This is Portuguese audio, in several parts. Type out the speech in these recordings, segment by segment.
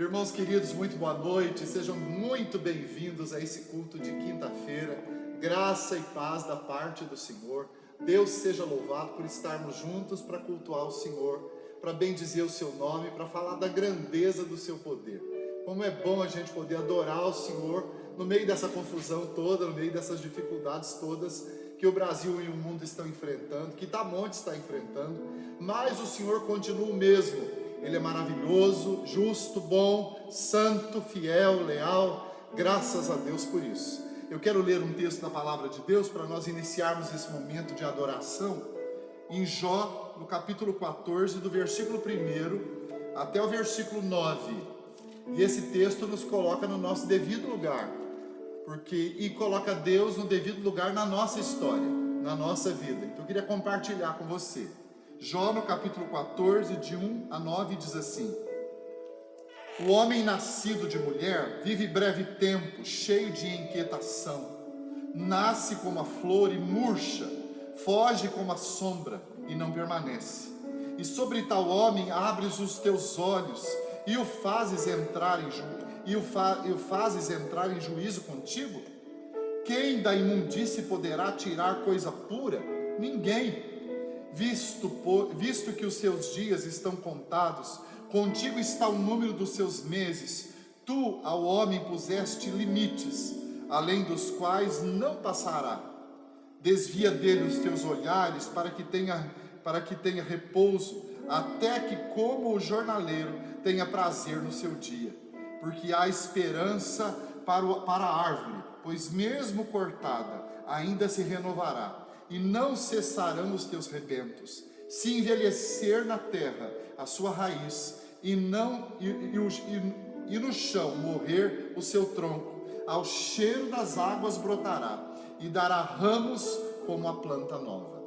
Irmãos queridos, muito boa noite, sejam muito bem-vindos a esse culto de quinta-feira. Graça e paz da parte do Senhor. Deus seja louvado por estarmos juntos para cultuar o Senhor, para bendizer o seu nome, para falar da grandeza do seu poder. Como é bom a gente poder adorar o Senhor no meio dessa confusão toda, no meio dessas dificuldades todas que o Brasil e o mundo estão enfrentando, que Itamonte está enfrentando, mas o Senhor continua o mesmo. Ele é maravilhoso, justo, bom, santo, fiel, leal. Graças a Deus por isso. Eu quero ler um texto da palavra de Deus para nós iniciarmos esse momento de adoração em Jó, no capítulo 14, do versículo 1 até o versículo 9. E esse texto nos coloca no nosso devido lugar, e coloca Deus no devido lugar na nossa história, na nossa vida. Então eu queria compartilhar com você. Jó, no capítulo 14, de 1 a 9, diz assim: O homem nascido de mulher vive breve tempo, cheio de inquietação. Nasce como a flor e murcha, foge como a sombra e não permanece. E sobre tal homem abres os teus olhos e o fazes entrar em juízo contigo? Quem da imundície poderá tirar coisa pura? Ninguém. Visto que os seus dias estão contados, contigo está o número dos seus meses. Tu ao homem puseste limites, além dos quais não passará. Desvia dele os teus olhares para que tenha repouso, até que, como o jornaleiro, tenha prazer no seu dia. Porque há esperança para a árvore, pois mesmo cortada, ainda se renovará. E não cessarão os teus rebentos. Se envelhecer na terra a sua raiz, e no chão morrer o seu tronco, ao cheiro das águas brotará, e dará ramos como a planta nova.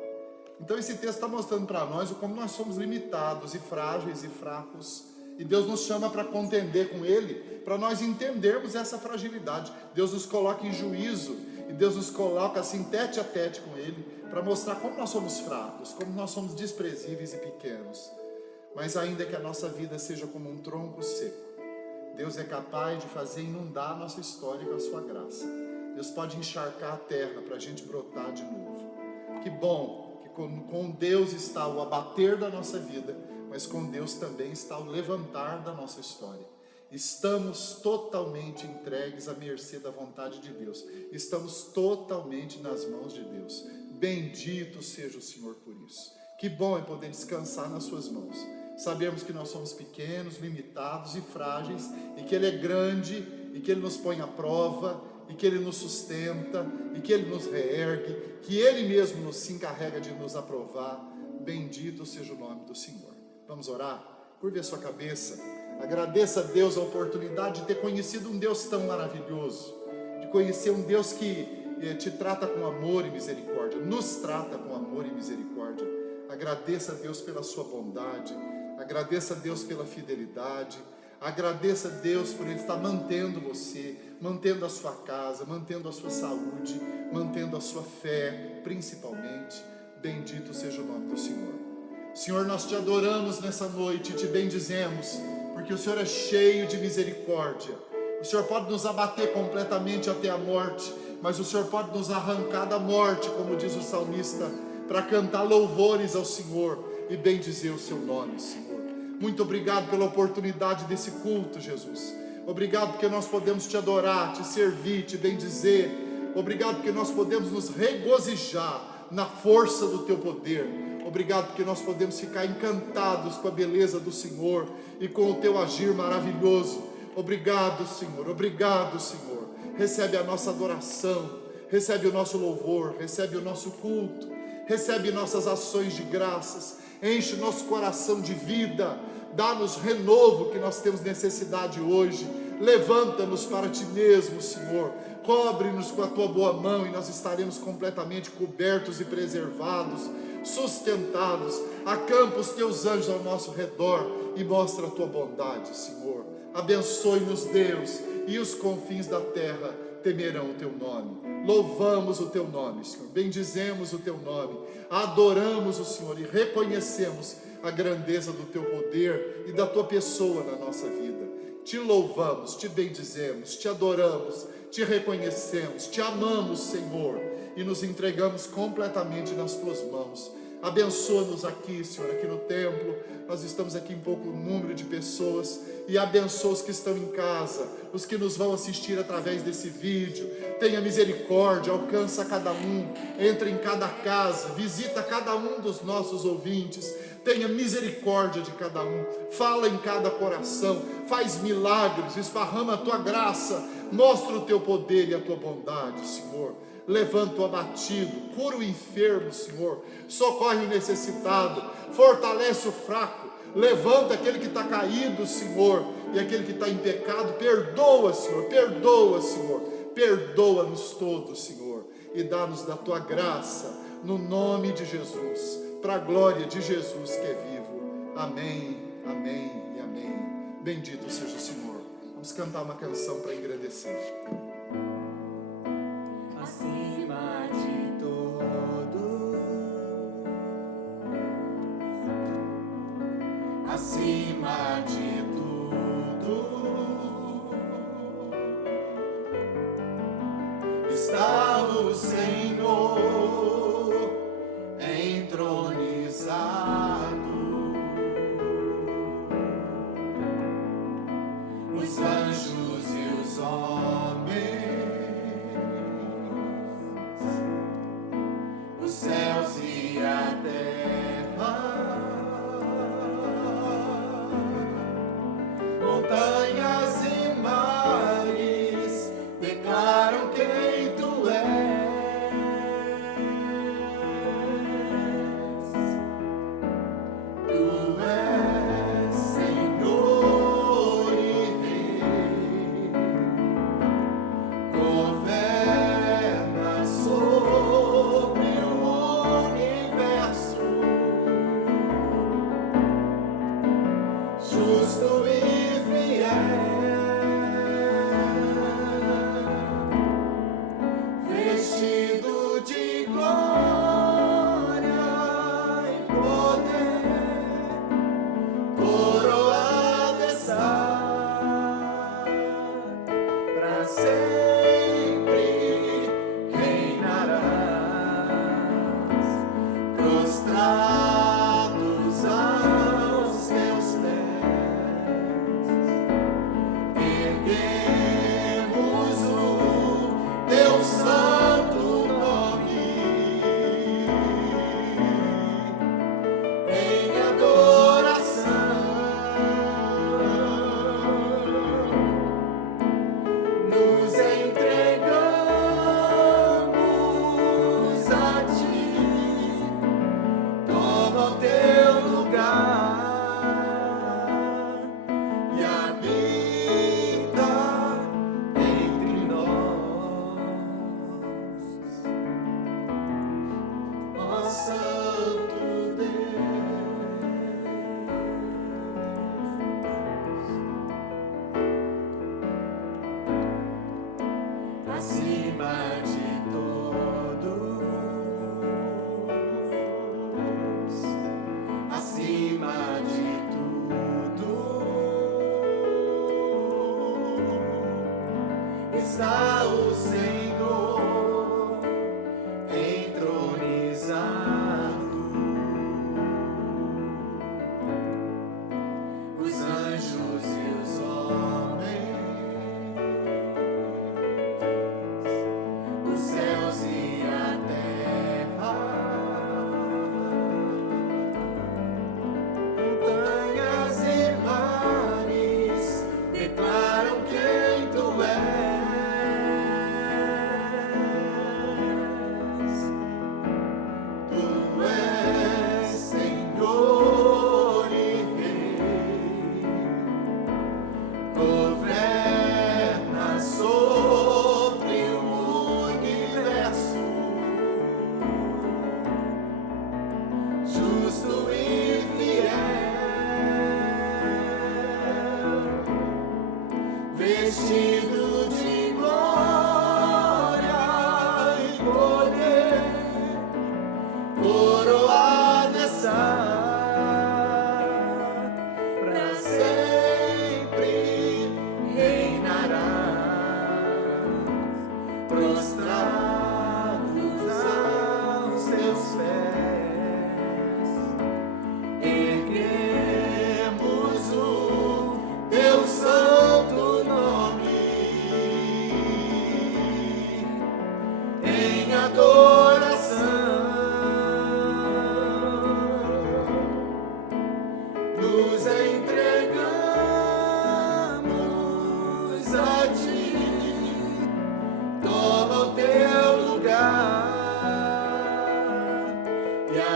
Então esse texto está mostrando para nós como nós somos limitados e frágeis e fracos, e Deus nos chama para contender com Ele, para nós entendermos essa fragilidade. Deus nos coloca em juízo, e Deus nos coloca assim tete a tete com Ele, para mostrar como nós somos fracos, como nós somos desprezíveis e pequenos. Mas ainda que a nossa vida seja como um tronco seco, Deus é capaz de fazer inundar a nossa história com a sua graça. Deus pode encharcar a terra para a gente brotar de novo. Que bom que com Deus está o abater da nossa vida, mas com Deus também está o levantar da nossa história. Estamos totalmente entregues à mercê da vontade de Deus. Estamos totalmente nas mãos de Deus. Bendito seja o Senhor por isso. Que bom é poder descansar nas suas mãos. Sabemos que nós somos pequenos, limitados e frágeis, e que Ele é grande, e que Ele nos põe à prova, e que Ele nos sustenta, e que Ele nos reergue, que Ele mesmo se encarrega de nos aprovar. Bendito seja o nome do Senhor. Vamos orar? Curve a sua cabeça. Agradeça a Deus a oportunidade de ter conhecido um Deus tão maravilhoso, de conhecer um Deus que te trata com amor e misericórdia, nos trata com amor e misericórdia. Agradeça a Deus pela sua bondade, agradeça a Deus pela fidelidade, agradeça a Deus por Ele estar mantendo você, mantendo a sua casa, mantendo a sua saúde, mantendo a sua fé, principalmente. Bendito seja o nome do Senhor. Senhor, nós te adoramos nessa noite e te bendizemos, porque o Senhor é cheio de misericórdia. O Senhor pode nos abater completamente até a morte, mas o Senhor pode nos arrancar da morte, como diz o salmista, para cantar louvores ao Senhor e bendizer o seu nome, Senhor. Muito obrigado pela oportunidade desse culto, Jesus. Obrigado porque nós podemos te adorar, te servir, te bendizer. Obrigado porque nós podemos nos regozijar na força do teu poder. Obrigado porque nós podemos ficar encantados com a beleza do Senhor e com o teu agir maravilhoso. Obrigado, Senhor. Obrigado, Senhor. Recebe a nossa adoração, recebe o nosso louvor, recebe o nosso culto, recebe nossas ações de graças, enche nosso coração de vida, dá-nos renovo que nós temos necessidade hoje, levanta-nos para ti mesmo, Senhor, cobre-nos com a tua boa mão e nós estaremos completamente cobertos e preservados, sustentados. Acampa os teus anjos ao nosso redor e mostra a tua bondade, Senhor. Abençoe-nos, Deus, e os confins da terra temerão o teu nome. Louvamos o teu nome, Senhor, bendizemos o teu nome, adoramos o Senhor e reconhecemos a grandeza do teu poder e da tua pessoa na nossa vida. Te louvamos, te bendizemos, te adoramos, te reconhecemos, te amamos, Senhor, e nos entregamos completamente nas tuas mãos. Abençoa-nos aqui, Senhor, aqui no templo. Nós estamos aqui em pouco número de pessoas, e abençoa os que estão em casa, os que nos vão assistir através desse vídeo. Tenha misericórdia, alcança cada um, entra em cada casa, visita cada um dos nossos ouvintes. Tenha misericórdia de cada um, fala em cada coração, faz milagres, esparrama a tua graça, mostra o teu poder e a tua bondade, Senhor. Levanta o abatido, cura o enfermo, Senhor, socorre o necessitado, fortalece o fraco, levanta aquele que está caído, Senhor, e aquele que está em pecado. Perdoa, Senhor, perdoa-nos todos, Senhor, e dá-nos da tua graça, no nome de Jesus, para a glória de Jesus que é vivo. Amém, amém e amém. Bendito seja o Senhor. Vamos cantar uma canção para engrandecer. Acima de todos, acima de tudo, está o Senhor entronizado. Os anjos e os homens, os céus e a terra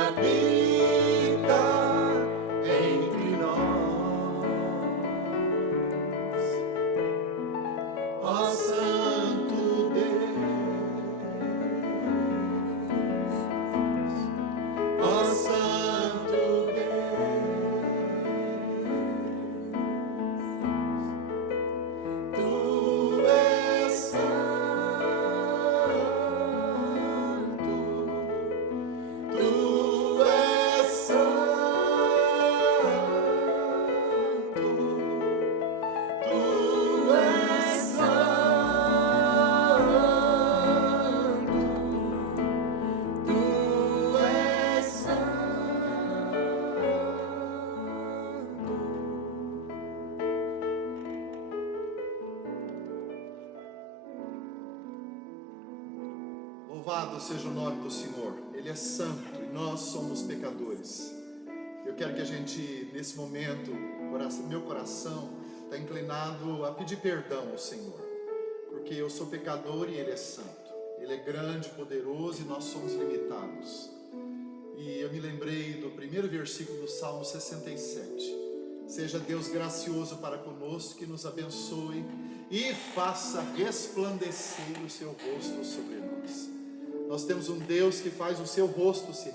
habita entre nós. Ó Santo Deus, ó Santo Deus, Tu és santo, Tu és santo, Tu és santo, Tu és santo. Louvado seja o nome do Senhor. Ele é santo e nós somos pecadores. Eu quero que a gente, nesse momento, meu coração está inclinado a pedir perdão ao Senhor, porque eu sou pecador e Ele é santo. Ele é grande, poderoso e nós somos limitados. E eu me lembrei do primeiro versículo do Salmo 67. Seja Deus gracioso para conosco, que nos abençoe e faça resplandecer o seu rosto sobre nós. Nós temos um Deus que faz o seu rosto se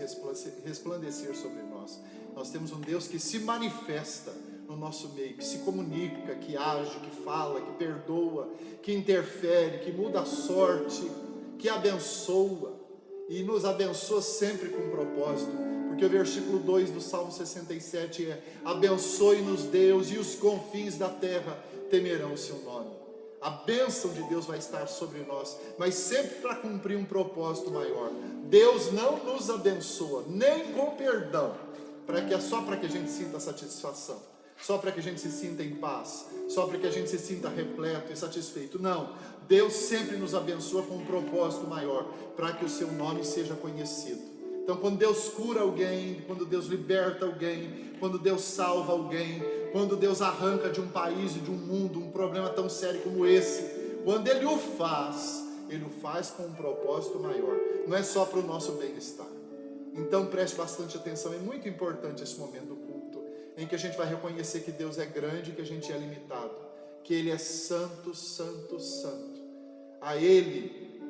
resplandecer sobre nós. Nós temos um Deus que se manifesta no nosso meio, que se comunica, que age, que fala, que perdoa, que interfere, que muda a sorte, que abençoa e nos abençoa sempre com um propósito. Porque o versículo 2 do Salmo 67 é: abençoe-nos Deus, e os confins da terra temerão o seu nome. A bênção de Deus vai estar sobre nós, mas sempre para cumprir um propósito maior. Deus não nos abençoa, nem com perdão, só para que a gente sinta satisfação, só para que a gente se sinta em paz, só para que a gente se sinta repleto e satisfeito. Não, Deus sempre nos abençoa com um propósito maior, para que o seu nome seja conhecido. Então, quando Deus cura alguém, quando Deus liberta alguém, quando Deus salva alguém, quando Deus arranca de um país e de um mundo um problema tão sério como esse, quando Ele o faz com um propósito maior, não é só para o nosso bem-estar. Então preste bastante atenção, é muito importante esse momento do culto, em que a gente vai reconhecer que Deus é grande e que a gente é limitado, que Ele é santo, santo, santo. A Ele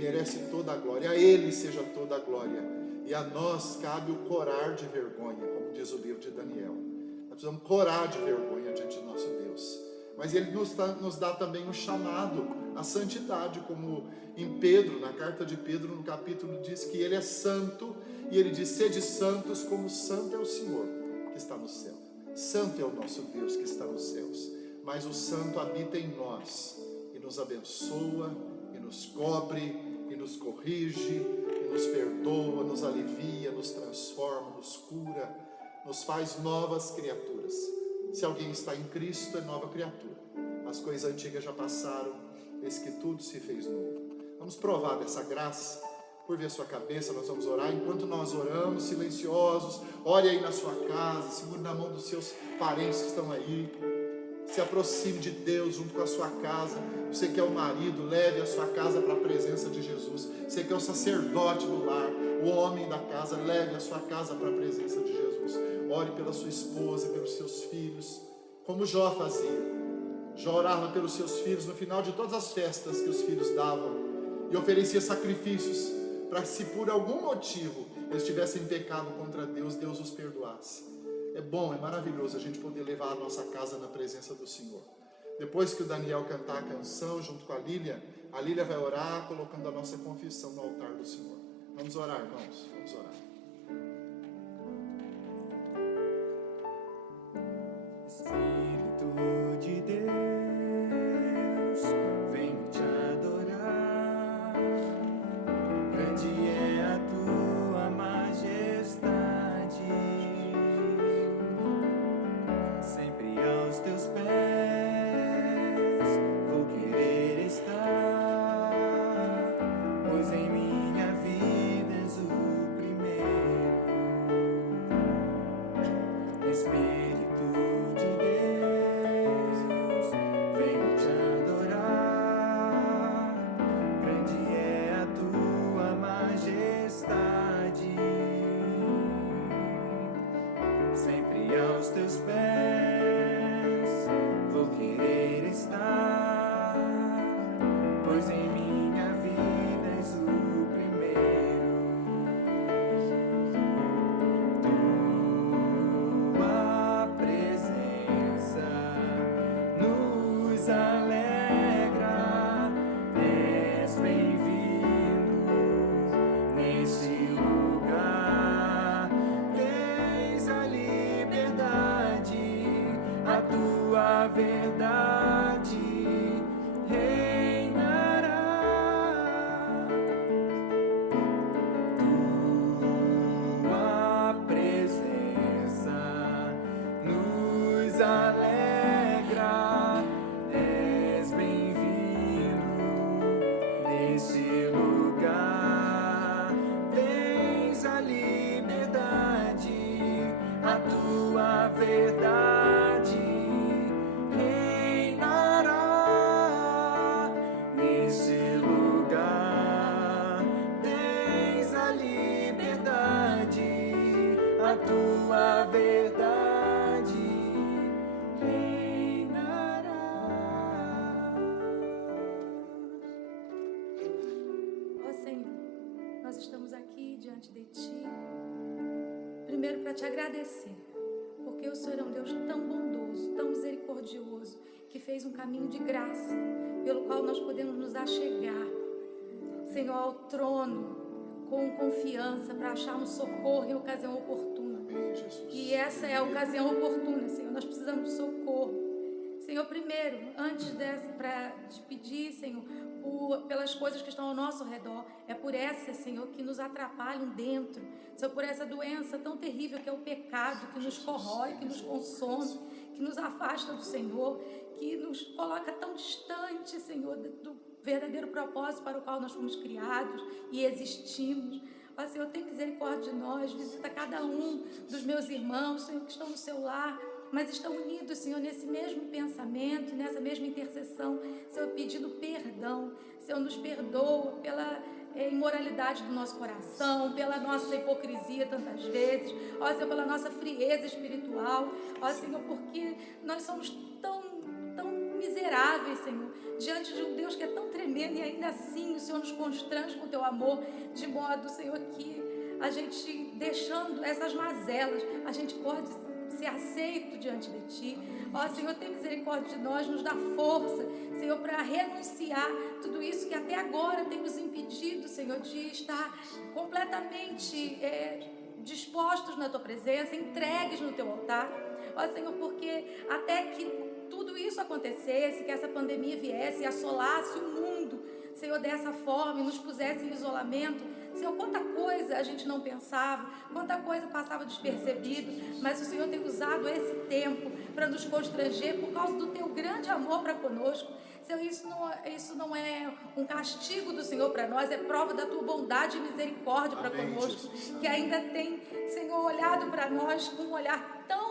merece toda a glória, a Ele seja toda a glória, e a nós cabe o corar de vergonha, como diz o livro de Daniel. Nós precisamos corar de vergonha diante do nosso Deus, mas Ele nos dá também um chamado à santidade, como em Pedro, na carta de Pedro, no capítulo, diz que Ele é santo, e Ele diz: sede santos como santo é o Senhor que está no céu. Santo é o nosso Deus que está nos céus, mas o santo habita em nós, e nos abençoa, e nos cobre, e nos corrige, e nos perdoa, nos alivia, nos transforma, nos cura, nos faz novas criaturas. Se alguém está em Cristo, é nova criatura. As coisas antigas já passaram, eis que tudo se fez novo. Vamos provar dessa graça. Curve a sua cabeça, nós vamos orar. Enquanto nós oramos, silenciosos, ore aí na sua casa, segure na mão dos seus parentes que estão aí. Se aproxime de Deus junto com a sua casa. Você que é o marido, leve a sua casa para a presença de Jesus. Você que é o sacerdote do lar, o homem da casa, leve a sua casa para a presença de Jesus. Ore pela sua esposa, pelos seus filhos, como Jó fazia. Jó orava pelos seus filhos no final de todas as festas que os filhos davam, e oferecia sacrifícios para que, se por algum motivo eles tivessem pecado contra Deus, Deus os perdoasse. É bom, é maravilhoso a gente poder levar a nossa casa na presença do Senhor. Depois que o Daniel cantar a canção junto com a Lília vai orar colocando a nossa confissão no altar do Senhor. Vamos orar, irmãos, vamos orar. Espírito de Deus, venho te adorar. Grande é a tua majestade, sempre aos teus pés vou querer estar, pois em minha vida és o primeiro. Espírito de Deus, venho te adorar. Grande é a tua majestade, verdade reinará. Tua presença nos alegra, és bem-vindo neste lugar. Tens a liberdade, a tua verdade reinará neste lugar. Tens a liberdade, a tua verdade reinará. Ó Senhor, nós estamos aqui diante de Ti, primeiro para Te agradecer, porque o Senhor é um Deus tão bondoso, tão misericordioso, que fez um caminho de graça, pelo qual nós podemos nos achegar, Senhor, ao trono, com confiança, para acharmos socorro em ocasião oportuna. Amém, Jesus. E essa é a ocasião oportuna, Senhor, nós precisamos de socorro. Senhor, primeiro, antes dessa, para te pedir, Senhor, pelas coisas que estão ao nosso redor, é por essa, Senhor, que nos atrapalham dentro, Senhor, por essa doença tão terrível que é o pecado, que nos corrói, que nos consome, que nos afasta do Senhor, que nos coloca tão distante, Senhor, do verdadeiro propósito para o qual nós fomos criados e existimos. Ó Senhor, tem misericórdia de nós, visita cada um dos meus irmãos, Senhor, que estão no seu lar, mas estão unidos, Senhor, nesse mesmo pensamento, nessa mesma intercessão, Senhor, pedindo perdão. Senhor, nos perdoa pela imoralidade do nosso coração, pela nossa hipocrisia tantas vezes, ó Senhor, pela nossa frieza espiritual, ó Senhor, porque nós somos tão miseráveis, Senhor, diante de um Deus que é tão tremendo, e ainda assim o Senhor nos constrange com o Teu amor, de modo, Senhor, que a gente, deixando essas mazelas, a gente pode ser aceito diante de Ti. Ó Senhor, tem misericórdia de nós, nos dá força, Senhor, para renunciar tudo isso que até agora tem nos impedido, Senhor, de estar completamente dispostos na Tua presença, entregues no Teu altar. Ó Senhor, porque até que tudo isso acontecesse, que essa pandemia viesse e assolasse o mundo, Senhor, dessa forma, e nos pusesse em isolamento, Senhor, quanta coisa a gente não pensava, quanta coisa passava despercebido, mas o Senhor tem usado esse tempo para nos constranger por causa do Teu grande amor para conosco. Senhor, isso não é um castigo do Senhor para nós, é prova da Tua bondade e misericórdia para conosco, que ainda tem, Senhor, olhado para nós com um olhar tão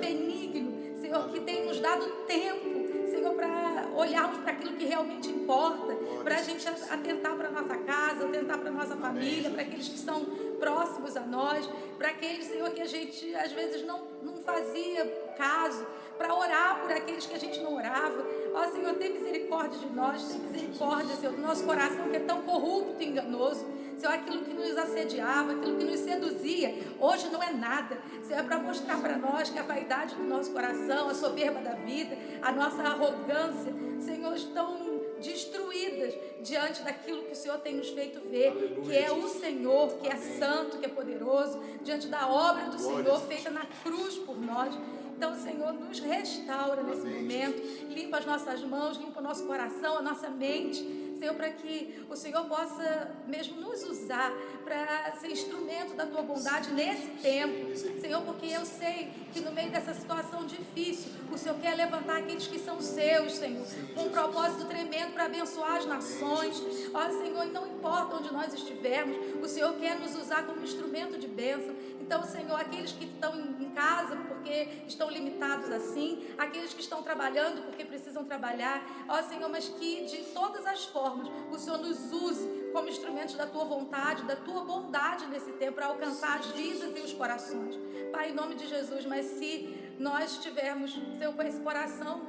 benigno, Senhor, que tem nos dado tempo, Senhor, para olharmos para aquilo que realmente importa, para a gente atentar para a nossa casa, atentar para a nossa família, para aqueles que são próximos a nós, para aqueles, Senhor, que a gente às vezes não fazia caso, para orar por aqueles que a gente não orava. Ó Senhor, tem misericórdia de nós, tem misericórdia, Senhor, do nosso coração que é tão corrupto e enganoso. Senhor, aquilo que nos assediava, aquilo que nos seduzia, hoje não é nada. Senhor, é para mostrar para nós que a vaidade do nosso coração, a soberba da vida, a nossa arrogância, Senhor, estão destruídas diante daquilo que o Senhor tem nos feito ver, aleluia, que é o Senhor, que é santo, que é poderoso, diante da obra do Senhor feita na cruz por nós. Então, Senhor, nos restaura nesse momento, limpa as nossas mãos, limpa o nosso coração, a nossa mente, Senhor, para que o Senhor possa mesmo nos usar para ser instrumento da Tua bondade nesse tempo, Senhor, porque eu sei que no meio dessa situação difícil, o Senhor quer levantar aqueles que são seus, Senhor, com um propósito tremendo para abençoar as nações. Ó Senhor, e não importa onde nós estivermos, o Senhor quer nos usar como instrumento de bênção. Então, Senhor, aqueles que estão em casa porque estão limitados assim, aqueles que estão trabalhando porque precisam trabalhar, ó Senhor, mas que de todas as formas o Senhor nos use como instrumentos da Tua vontade, da Tua bondade nesse tempo, para alcançar as vidas e os corações. Pai, em nome de Jesus, mas se nós estivermos, Senhor, com esse coração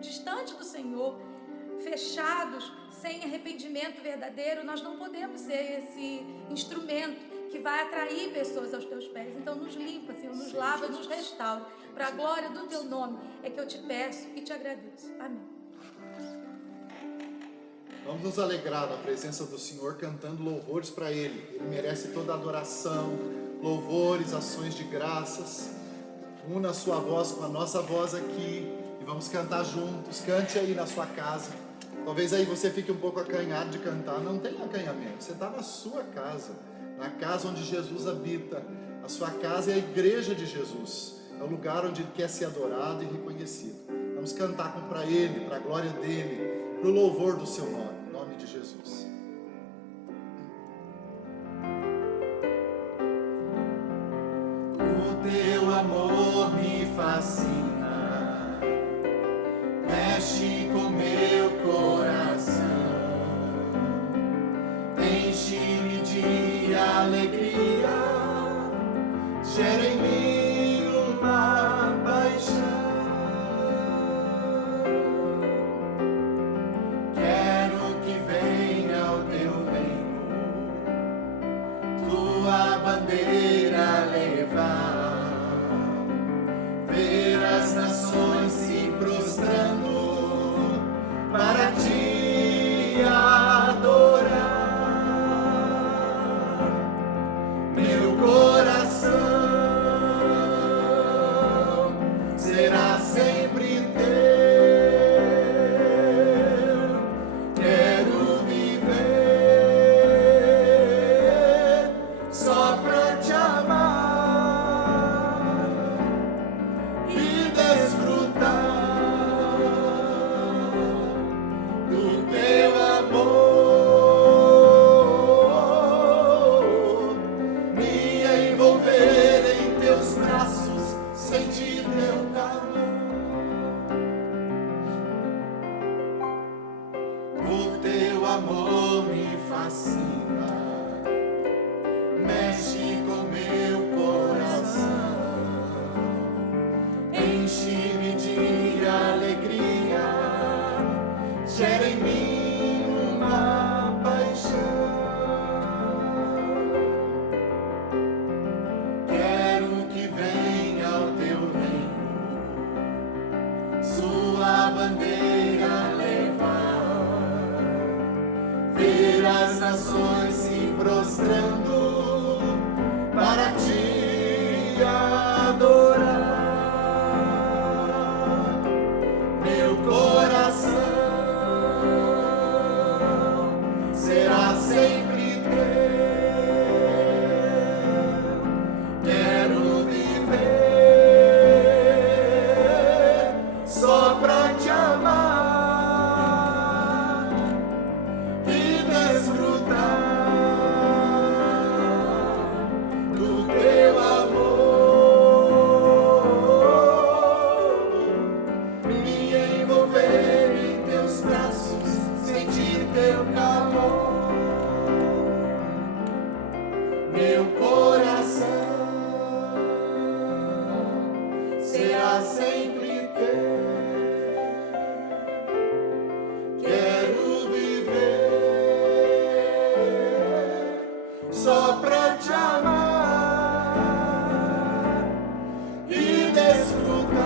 distante do Senhor, fechados, sem arrependimento verdadeiro, nós não podemos ser esse instrumento que vai atrair pessoas aos Teus pés. Então nos limpa, Senhor, nos lava, nos restaura. Para a glória do Teu nome é que eu te peço e te agradeço. Amém. Vamos nos alegrar na presença do Senhor, cantando louvores para Ele. Ele merece toda a adoração, louvores, ações de graças. Una a sua voz com a nossa voz aqui vamos cantar juntos. Cante aí na sua casa. Talvez aí você fique um pouco acanhado de cantar. Não tem acanhamento, você está na sua casa, na casa onde Jesus habita. A sua casa é a igreja de Jesus, é o lugar onde Ele quer ser adorado e reconhecido. Vamos cantar para Ele, para a glória dEle, para o louvor do Seu nome, em nome de Jesus. O teu amor me fascina, mexe com meu coração, enche-me de alegria, gera em mim uma paixão. Quero que venha o teu reino, tua bandeira levar, ver as nações se prostrando para te adorar. Meu coração será sempre teu. Quero viver só pra te amar e desfrutar do teu amor, me envolver em teus braços, sentir teu calor. O teu amor me fascina, mexe com meu coração, enche-me de alegria, gera em mim uma paixão. Quero que venha o teu reino, sua bandeira levar, ver as nações se prostrando para te adorar. Meu coração será sempre teu. Quero viver só pra te amar e desfrutar do teu amor, me envolver em teus braços, sentir teu calor. Meu coração será sempre teu. Quero viver só pra te amar e desfrutar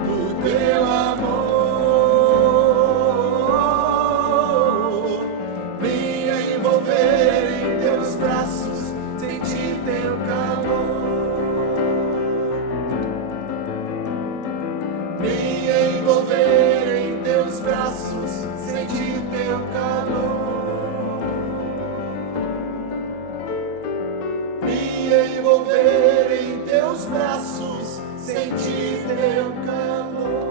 do teu amor, me envolver em teus braços, sentir teu calor, me envolver em teus braços, sentir teu calor, me envolver em teus braços, sentir teu calor.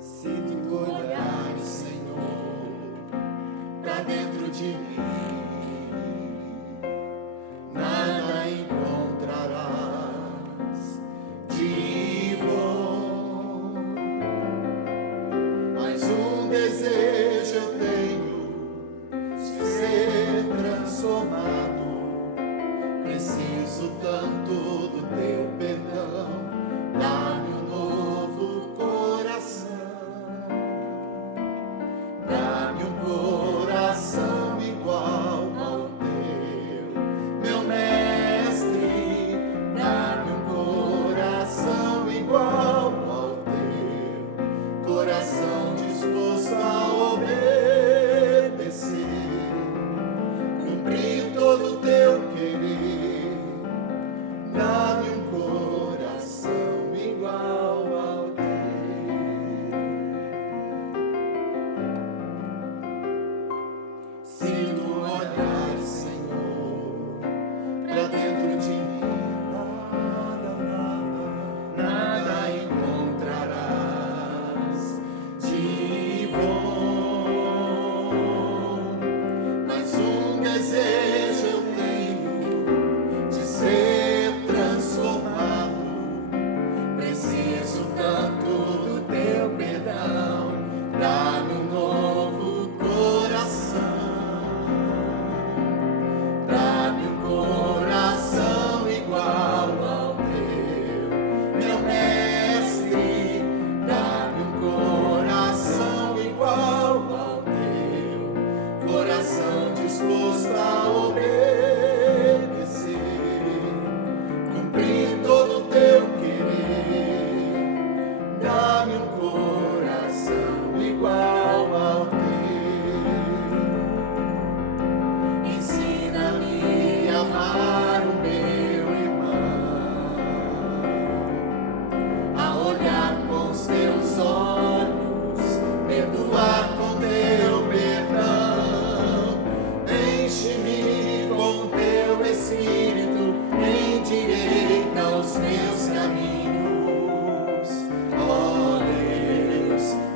Se tu olhares, Senhor, pra dentro de mim,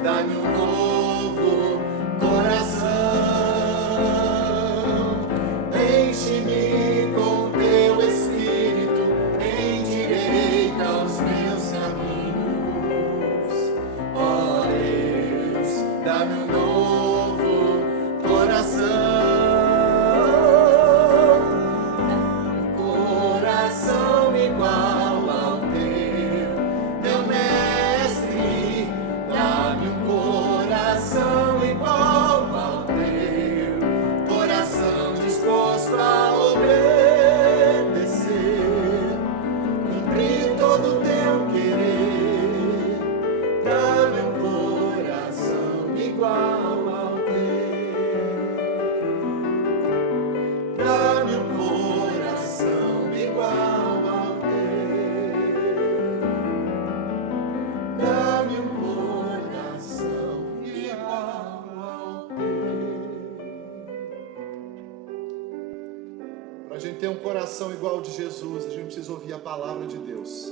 dá-me um novo coração. Enche-me com teu Espírito, endireita os meus caminhos. Ó Deus, dá-me um novo coração. Coração igual ao teu mestre. Dá-me um coração igual ao teu, coração disposto a obedecer, cumprir todo o teu querer. Dá-me um coração igual ao teu. Dá-me um coração igual ao teu. Dá-me um coração igual ao teu. Para a gente ter um coração igual ao de Jesus, a gente precisa ouvir a palavra de Deus.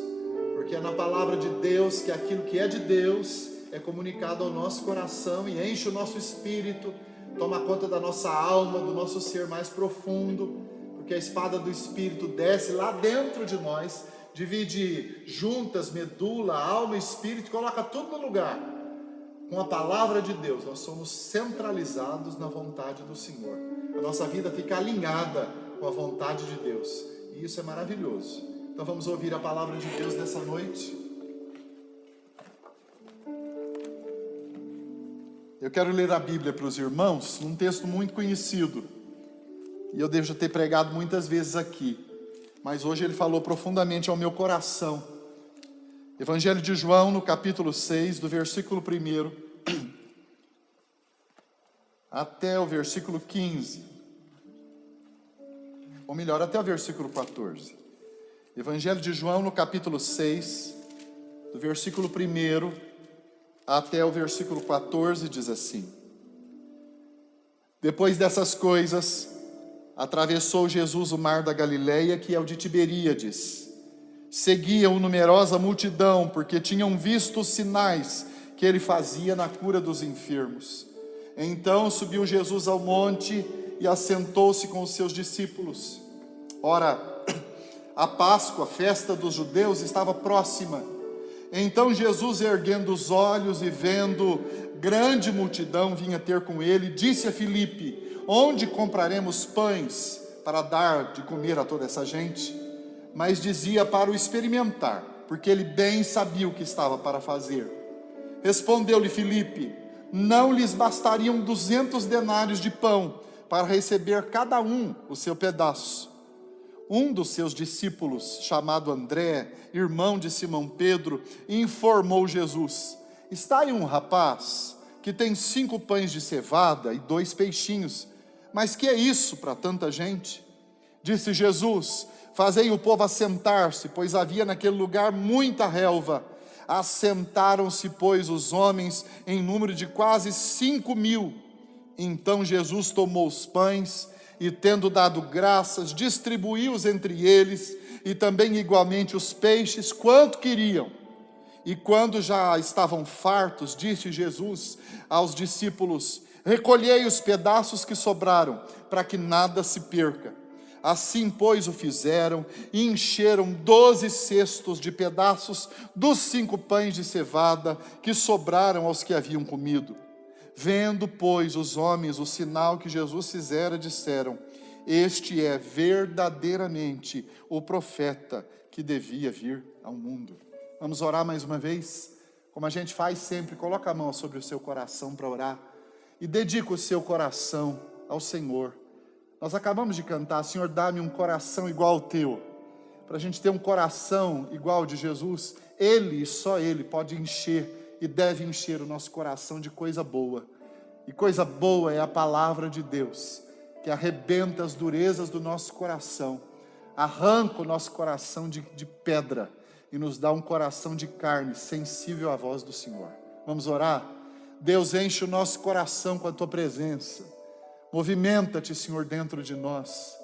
Porque é na palavra de Deus que aquilo que é de Deus é comunicado ao nosso coração e enche o nosso espírito, toma conta da nossa alma, do nosso ser mais profundo, porque a espada do Espírito desce lá dentro de nós, divide juntas, medula, alma e espírito, coloca tudo no lugar. Com a palavra de Deus, nós somos centralizados na vontade do Senhor. A nossa vida fica alinhada com a vontade de Deus, e isso é maravilhoso. Então vamos ouvir a palavra de Deus nessa noite. Eu quero ler a Bíblia para os irmãos, num texto muito conhecido, e eu devo ter pregado muitas vezes aqui, mas hoje ele falou profundamente ao meu coração. Evangelho de João, no capítulo 6, do versículo 1 até o versículo 15, ou melhor, até o versículo 14. Evangelho de João, no capítulo 6, do versículo 1 até o versículo 14, diz assim: Depois dessas coisas, atravessou Jesus o mar da Galileia, que é o de Tiberíades. Seguiam numerosa multidão, porque tinham visto os sinais que ele fazia na cura dos enfermos. Então subiu Jesus ao monte e assentou-se com os seus discípulos. Ora, a Páscoa, a festa dos judeus, estava próxima. Então Jesus, erguendo os olhos e vendo grande multidão vinha ter com ele, disse a Filipe: Onde compraremos pães para dar de comer a toda essa gente? Mas dizia para o experimentar, porque ele bem sabia o que estava para fazer. Respondeu-lhe Filipe: Não lhes bastariam 200 denários de pão para receber cada um o seu pedaço. Um dos seus discípulos, chamado André, irmão de Simão Pedro, informou Jesus: Está aí um rapaz que tem 5 pães de cevada e 2 peixinhos, mas que é isso para tanta gente? Disse Jesus: Fazei o povo assentar-se, pois havia naquele lugar muita relva. Assentaram-se, pois, os homens em número de quase 5.000. Então Jesus tomou os pães e, tendo dado graças, distribuiu-os entre eles, e também igualmente os peixes, quanto queriam. E quando já estavam fartos, disse Jesus aos discípulos: Recolhei os pedaços que sobraram, para que nada se perca. Assim, pois, o fizeram, e encheram 12 cestos de pedaços dos 5 pães de cevada que sobraram aos que haviam comido. Vendo, pois, os homens o sinal que Jesus fizera, disseram: Este é verdadeiramente o profeta que devia vir ao mundo. Vamos orar mais uma vez? Como a gente faz sempre, coloca a mão sobre o seu coração para orar e dedica o seu coração ao Senhor. Nós acabamos de cantar: Senhor, dá-me um coração igual ao teu. Para a gente ter um coração igual ao de Jesus, Ele e só Ele pode encher e deve encher o nosso coração de coisa boa. E coisa boa é a palavra de Deus, que arrebenta as durezas do nosso coração, arranca o nosso coração de pedra e nos dá um coração de carne, sensível à voz do Senhor. Vamos orar? Deus, enche o nosso coração com a Tua presença. Movimenta-te, Senhor, dentro de nós.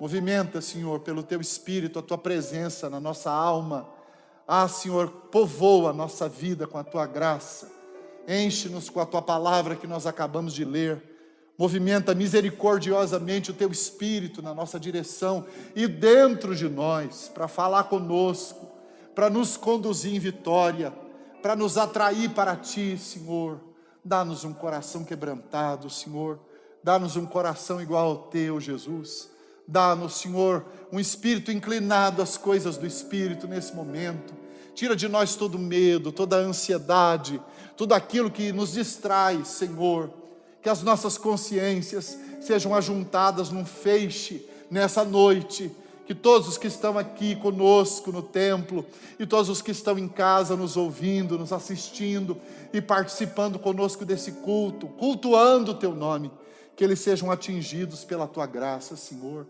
Movimenta, Senhor, pelo Teu Espírito, a Tua presença na nossa alma. Ah, Senhor, povoa a nossa vida com a Tua graça. Enche-nos com a tua palavra que nós acabamos de ler. Movimenta misericordiosamente o teu Espírito na nossa direção e dentro de nós, para falar conosco, para nos conduzir em vitória, para nos atrair para ti, Senhor. Dá-nos um coração quebrantado, Senhor. Dá-nos um coração igual ao teu, Jesus. Dá-nos, Senhor, um espírito inclinado às coisas do Espírito nesse momento. Tira de nós todo medo, toda ansiedade, tudo aquilo que nos distrai, Senhor. Que as nossas consciências sejam ajuntadas num feixe nessa noite. Que todos os que estão aqui conosco no templo e todos os que estão em casa nos ouvindo, nos assistindo e participando conosco desse culto, cultuando o teu nome, que eles sejam atingidos pela tua graça, Senhor.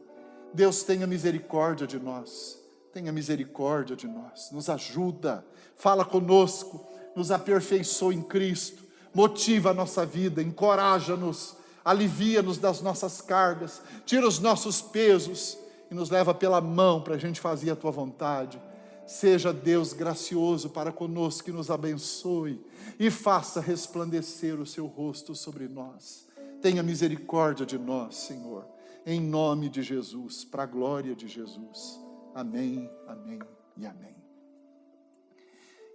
Deus, tenha misericórdia de nós, tenha misericórdia de nós, nos ajuda, fala conosco, nos aperfeiçoa em Cristo. Motiva a nossa vida, encoraja-nos, alivia-nos das nossas cargas, tira os nossos pesos e nos leva pela mão para a gente fazer a tua vontade. Seja Deus gracioso para conosco, que nos abençoe e faça resplandecer o seu rosto sobre nós. Tenha misericórdia de nós, Senhor, em nome de Jesus, para a glória de Jesus. Amém, amém e amém.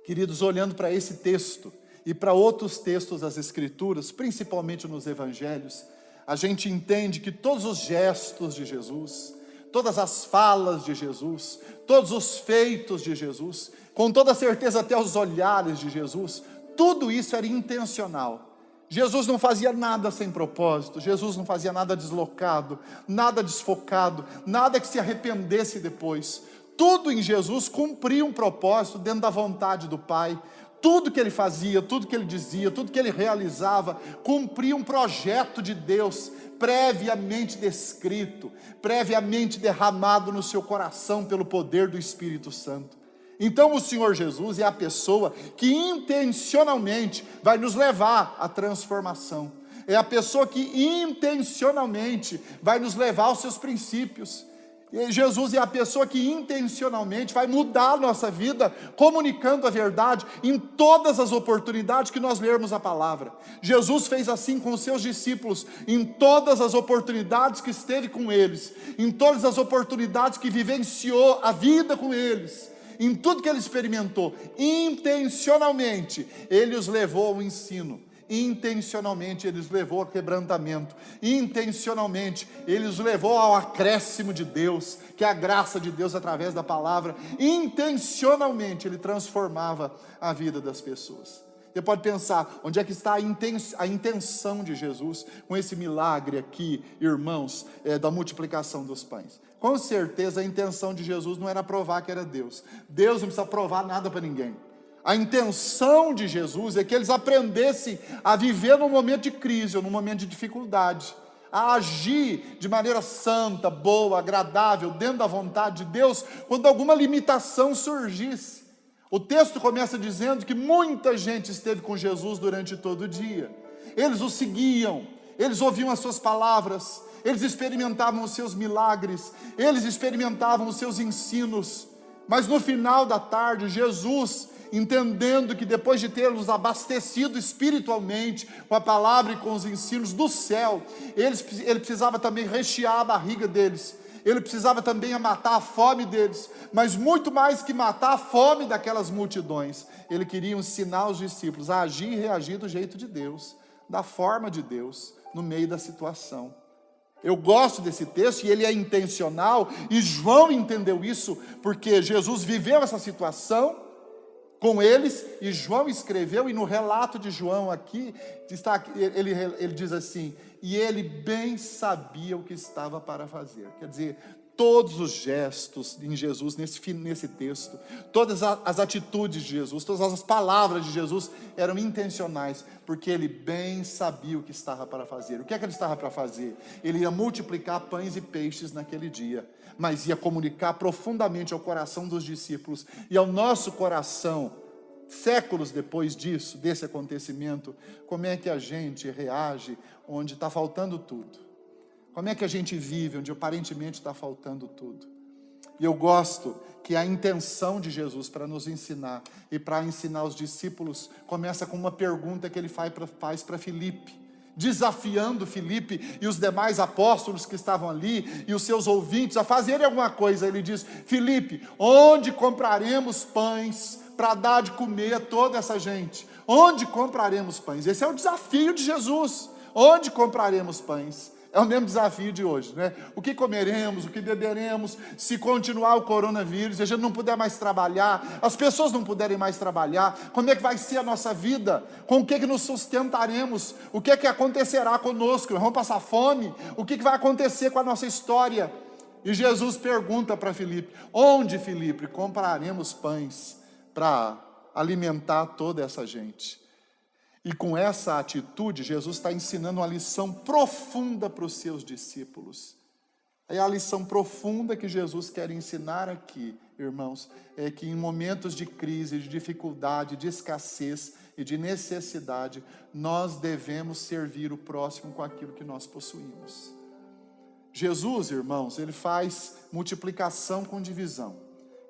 Queridos, olhando para esse texto e para outros textos das Escrituras, principalmente nos Evangelhos, a gente entende que todos os gestos de Jesus, todas as falas de Jesus, todos os feitos de Jesus, com toda certeza até os olhares de Jesus, tudo isso era intencional. Jesus não fazia nada sem propósito, Jesus não fazia nada deslocado, nada desfocado, nada que se arrependesse depois. Tudo em Jesus cumpria um propósito dentro da vontade do Pai. Tudo que ele fazia, tudo que ele dizia, tudo que ele realizava, cumpria um projeto de Deus, previamente descrito, previamente derramado no seu coração pelo poder do Espírito Santo. Então o Senhor Jesus é a pessoa que intencionalmente vai nos levar à transformação. É a pessoa que intencionalmente vai nos levar aos seus princípios. E Jesus é a pessoa que intencionalmente vai mudar a nossa vida, comunicando a verdade em todas as oportunidades que nós lermos a palavra. Jesus fez assim com os seus discípulos, em todas as oportunidades que esteve com eles, em todas as oportunidades que vivenciou a vida com eles, em tudo que ele experimentou. Intencionalmente, ele os levou ao ensino. Intencionalmente ele os levou ao quebrantamento, intencionalmente ele os levou ao acréscimo de Deus, que é a graça de Deus através da palavra. Intencionalmente ele transformava a vida das pessoas. Você pode pensar, onde é que está a intenção de Jesus com esse milagre aqui, irmãos, da multiplicação dos pães? Com certeza a intenção de Jesus não era provar que era Deus. Deus não precisa provar nada para ninguém. A intenção de Jesus é que eles aprendessem a viver num momento de crise ou num momento de dificuldade, a agir de maneira santa, boa, agradável, dentro da vontade de Deus, quando alguma limitação surgisse. O texto começa dizendo que muita gente esteve com Jesus durante todo o dia. Eles o seguiam, eles ouviam as suas palavras, eles experimentavam os seus milagres, eles experimentavam os seus ensinos. Mas no final da tarde, Jesus, entendendo que depois de tê-los abastecido espiritualmente com a palavra e com os ensinos do céu, ele precisava também rechear a barriga deles, ele precisava também matar a fome deles, mas muito mais que matar a fome daquelas multidões, ele queria ensinar os discípulos a agir e reagir do jeito de Deus, da forma de Deus, no meio da situação. Eu gosto desse texto e ele é intencional, e João entendeu isso, porque Jesus viveu essa situação com eles, e João escreveu, e no relato de João aqui, ele diz assim, e ele bem sabia o que estava para fazer. Quer dizer, todos os gestos em Jesus, nesse texto, todas as atitudes de Jesus, todas as palavras de Jesus eram intencionais, porque ele bem sabia o que estava para fazer. O que é que ele estava para fazer? Ele ia multiplicar pães e peixes naquele dia, mas ia comunicar profundamente ao coração dos discípulos e ao nosso coração, séculos depois disso, desse acontecimento, como é que a gente reage onde está faltando tudo? Como é que a gente vive onde aparentemente está faltando tudo? E eu gosto que a intenção de Jesus para nos ensinar e para ensinar os discípulos começa com uma pergunta que ele faz para Filipe, desafiando Filipe e os demais apóstolos que estavam ali e os seus ouvintes a fazerem alguma coisa. Ele diz: Filipe, onde compraremos pães para dar de comer a toda essa gente? Onde compraremos pães? Esse é o desafio de Jesus. Onde compraremos pães? É o mesmo desafio de hoje, né? O que comeremos, o que beberemos, se continuar o coronavírus, e a gente não puder mais trabalhar, as pessoas não puderem mais trabalhar, como é que vai ser a nossa vida? Com o que nos sustentaremos? O que acontecerá conosco? Vamos passar fome? O que vai acontecer com a nossa história? E Jesus pergunta para Filipe: onde, Filipe, compraremos pães para alimentar toda essa gente? E com essa atitude, Jesus está ensinando uma lição profunda para os seus discípulos. É a lição profunda que Jesus quer ensinar aqui, irmãos, é que em momentos de crise, de dificuldade, de escassez e de necessidade, nós devemos servir o próximo com aquilo que nós possuímos. Jesus, irmãos, ele faz multiplicação com divisão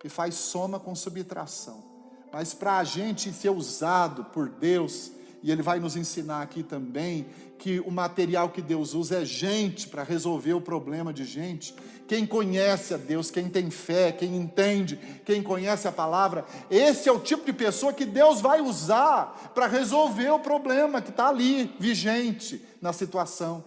e faz soma com subtração. Mas para a gente ser usado por Deus, e ele vai nos ensinar aqui também que o material que Deus usa é gente para resolver o problema de gente. Quem conhece a Deus, quem tem fé, quem entende, quem conhece a palavra, esse é o tipo de pessoa que Deus vai usar para resolver o problema que está ali, vigente na situação,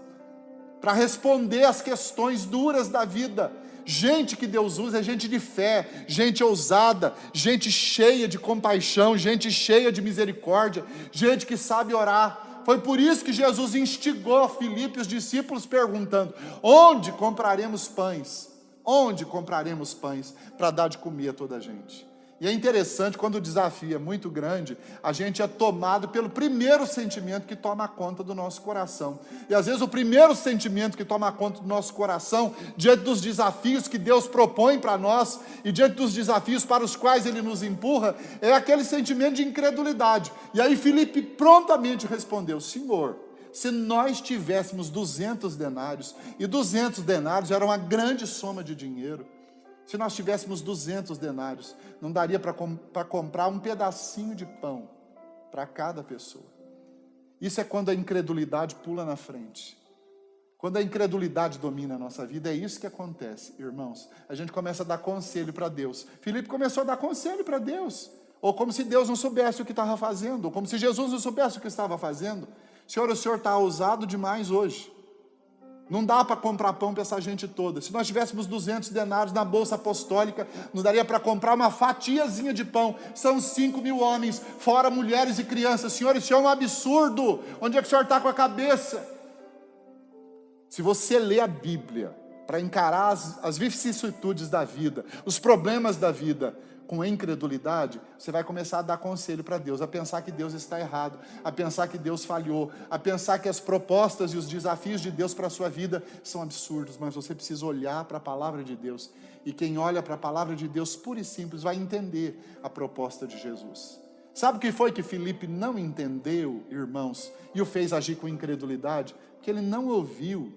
para responder às questões duras da vida. Gente que Deus usa é gente de fé, gente ousada, gente cheia de compaixão, gente cheia de misericórdia, gente que sabe orar. Foi por isso que Jesus instigou Filipe e os discípulos perguntando: onde compraremos pães? Onde compraremos pães para dar de comer a toda a gente? E é interessante, quando o desafio é muito grande, a gente é tomado pelo primeiro sentimento que toma conta do nosso coração. E às vezes o primeiro sentimento que toma conta do nosso coração, diante dos desafios que Deus propõe para nós, e diante dos desafios para os quais Ele nos empurra, é aquele sentimento de incredulidade. E aí Filipe prontamente respondeu: Senhor, se nós tivéssemos 200 denários, e 200 denários era uma grande soma de dinheiro, se nós tivéssemos 200 denários, não daria para comprar um pedacinho de pão para cada pessoa. Isso é quando a incredulidade pula na frente. Quando a incredulidade domina a nossa vida, é isso que acontece, irmãos. A gente começa a dar conselho para Deus. Filipe começou a dar conselho para Deus, ou como se Deus não soubesse o que estava fazendo, ou como se Jesus não soubesse o que estava fazendo. Senhor, o Senhor está ousado demais hoje. Não dá para comprar pão para essa gente toda. Se nós tivéssemos 200 denários na bolsa apostólica, não daria para comprar uma fatiazinha de pão. São 5.000 homens, fora mulheres e crianças. Senhor, isso é um absurdo. Onde é que o Senhor está com a cabeça? Se você lê a Bíblia para encarar as vicissitudes da vida, os problemas da vida, com incredulidade, você vai começar a dar conselho para Deus, a pensar que Deus está errado, a pensar que Deus falhou, a pensar que as propostas e os desafios de Deus para a sua vida são absurdos, mas você precisa olhar para a palavra de Deus, e quem olha para a palavra de Deus pura e simples vai entender a proposta de Jesus. Sabe o que foi que Filipe não entendeu, irmãos, e o fez agir com incredulidade? Que ele não ouviu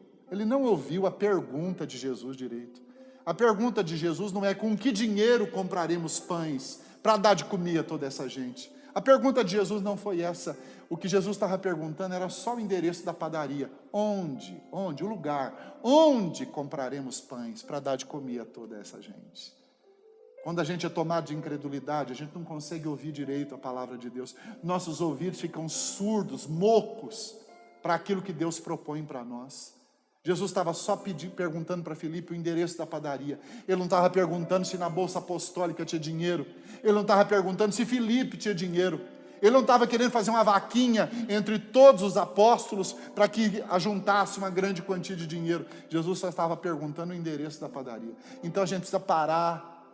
a pergunta de Jesus direito. A pergunta de Jesus não é: com que dinheiro compraremos pães para dar de comer a toda essa gente? A pergunta de Jesus não foi essa. O que Jesus estava perguntando era só o endereço da padaria. Onde? O lugar. Onde compraremos pães para dar de comer a toda essa gente? Quando a gente é tomado de incredulidade, a gente não consegue ouvir direito a palavra de Deus. Nossos ouvidos ficam surdos, mocos, para aquilo que Deus propõe para nós. Jesus estava só perguntando para Filipe o endereço da padaria. Ele não estava perguntando se na bolsa apostólica tinha dinheiro. Ele não estava perguntando se Filipe tinha dinheiro. Ele não estava querendo fazer uma vaquinha entre todos os apóstolos para que ajuntasse uma grande quantia de dinheiro. Jesus só estava perguntando o endereço da padaria. Então a gente precisa parar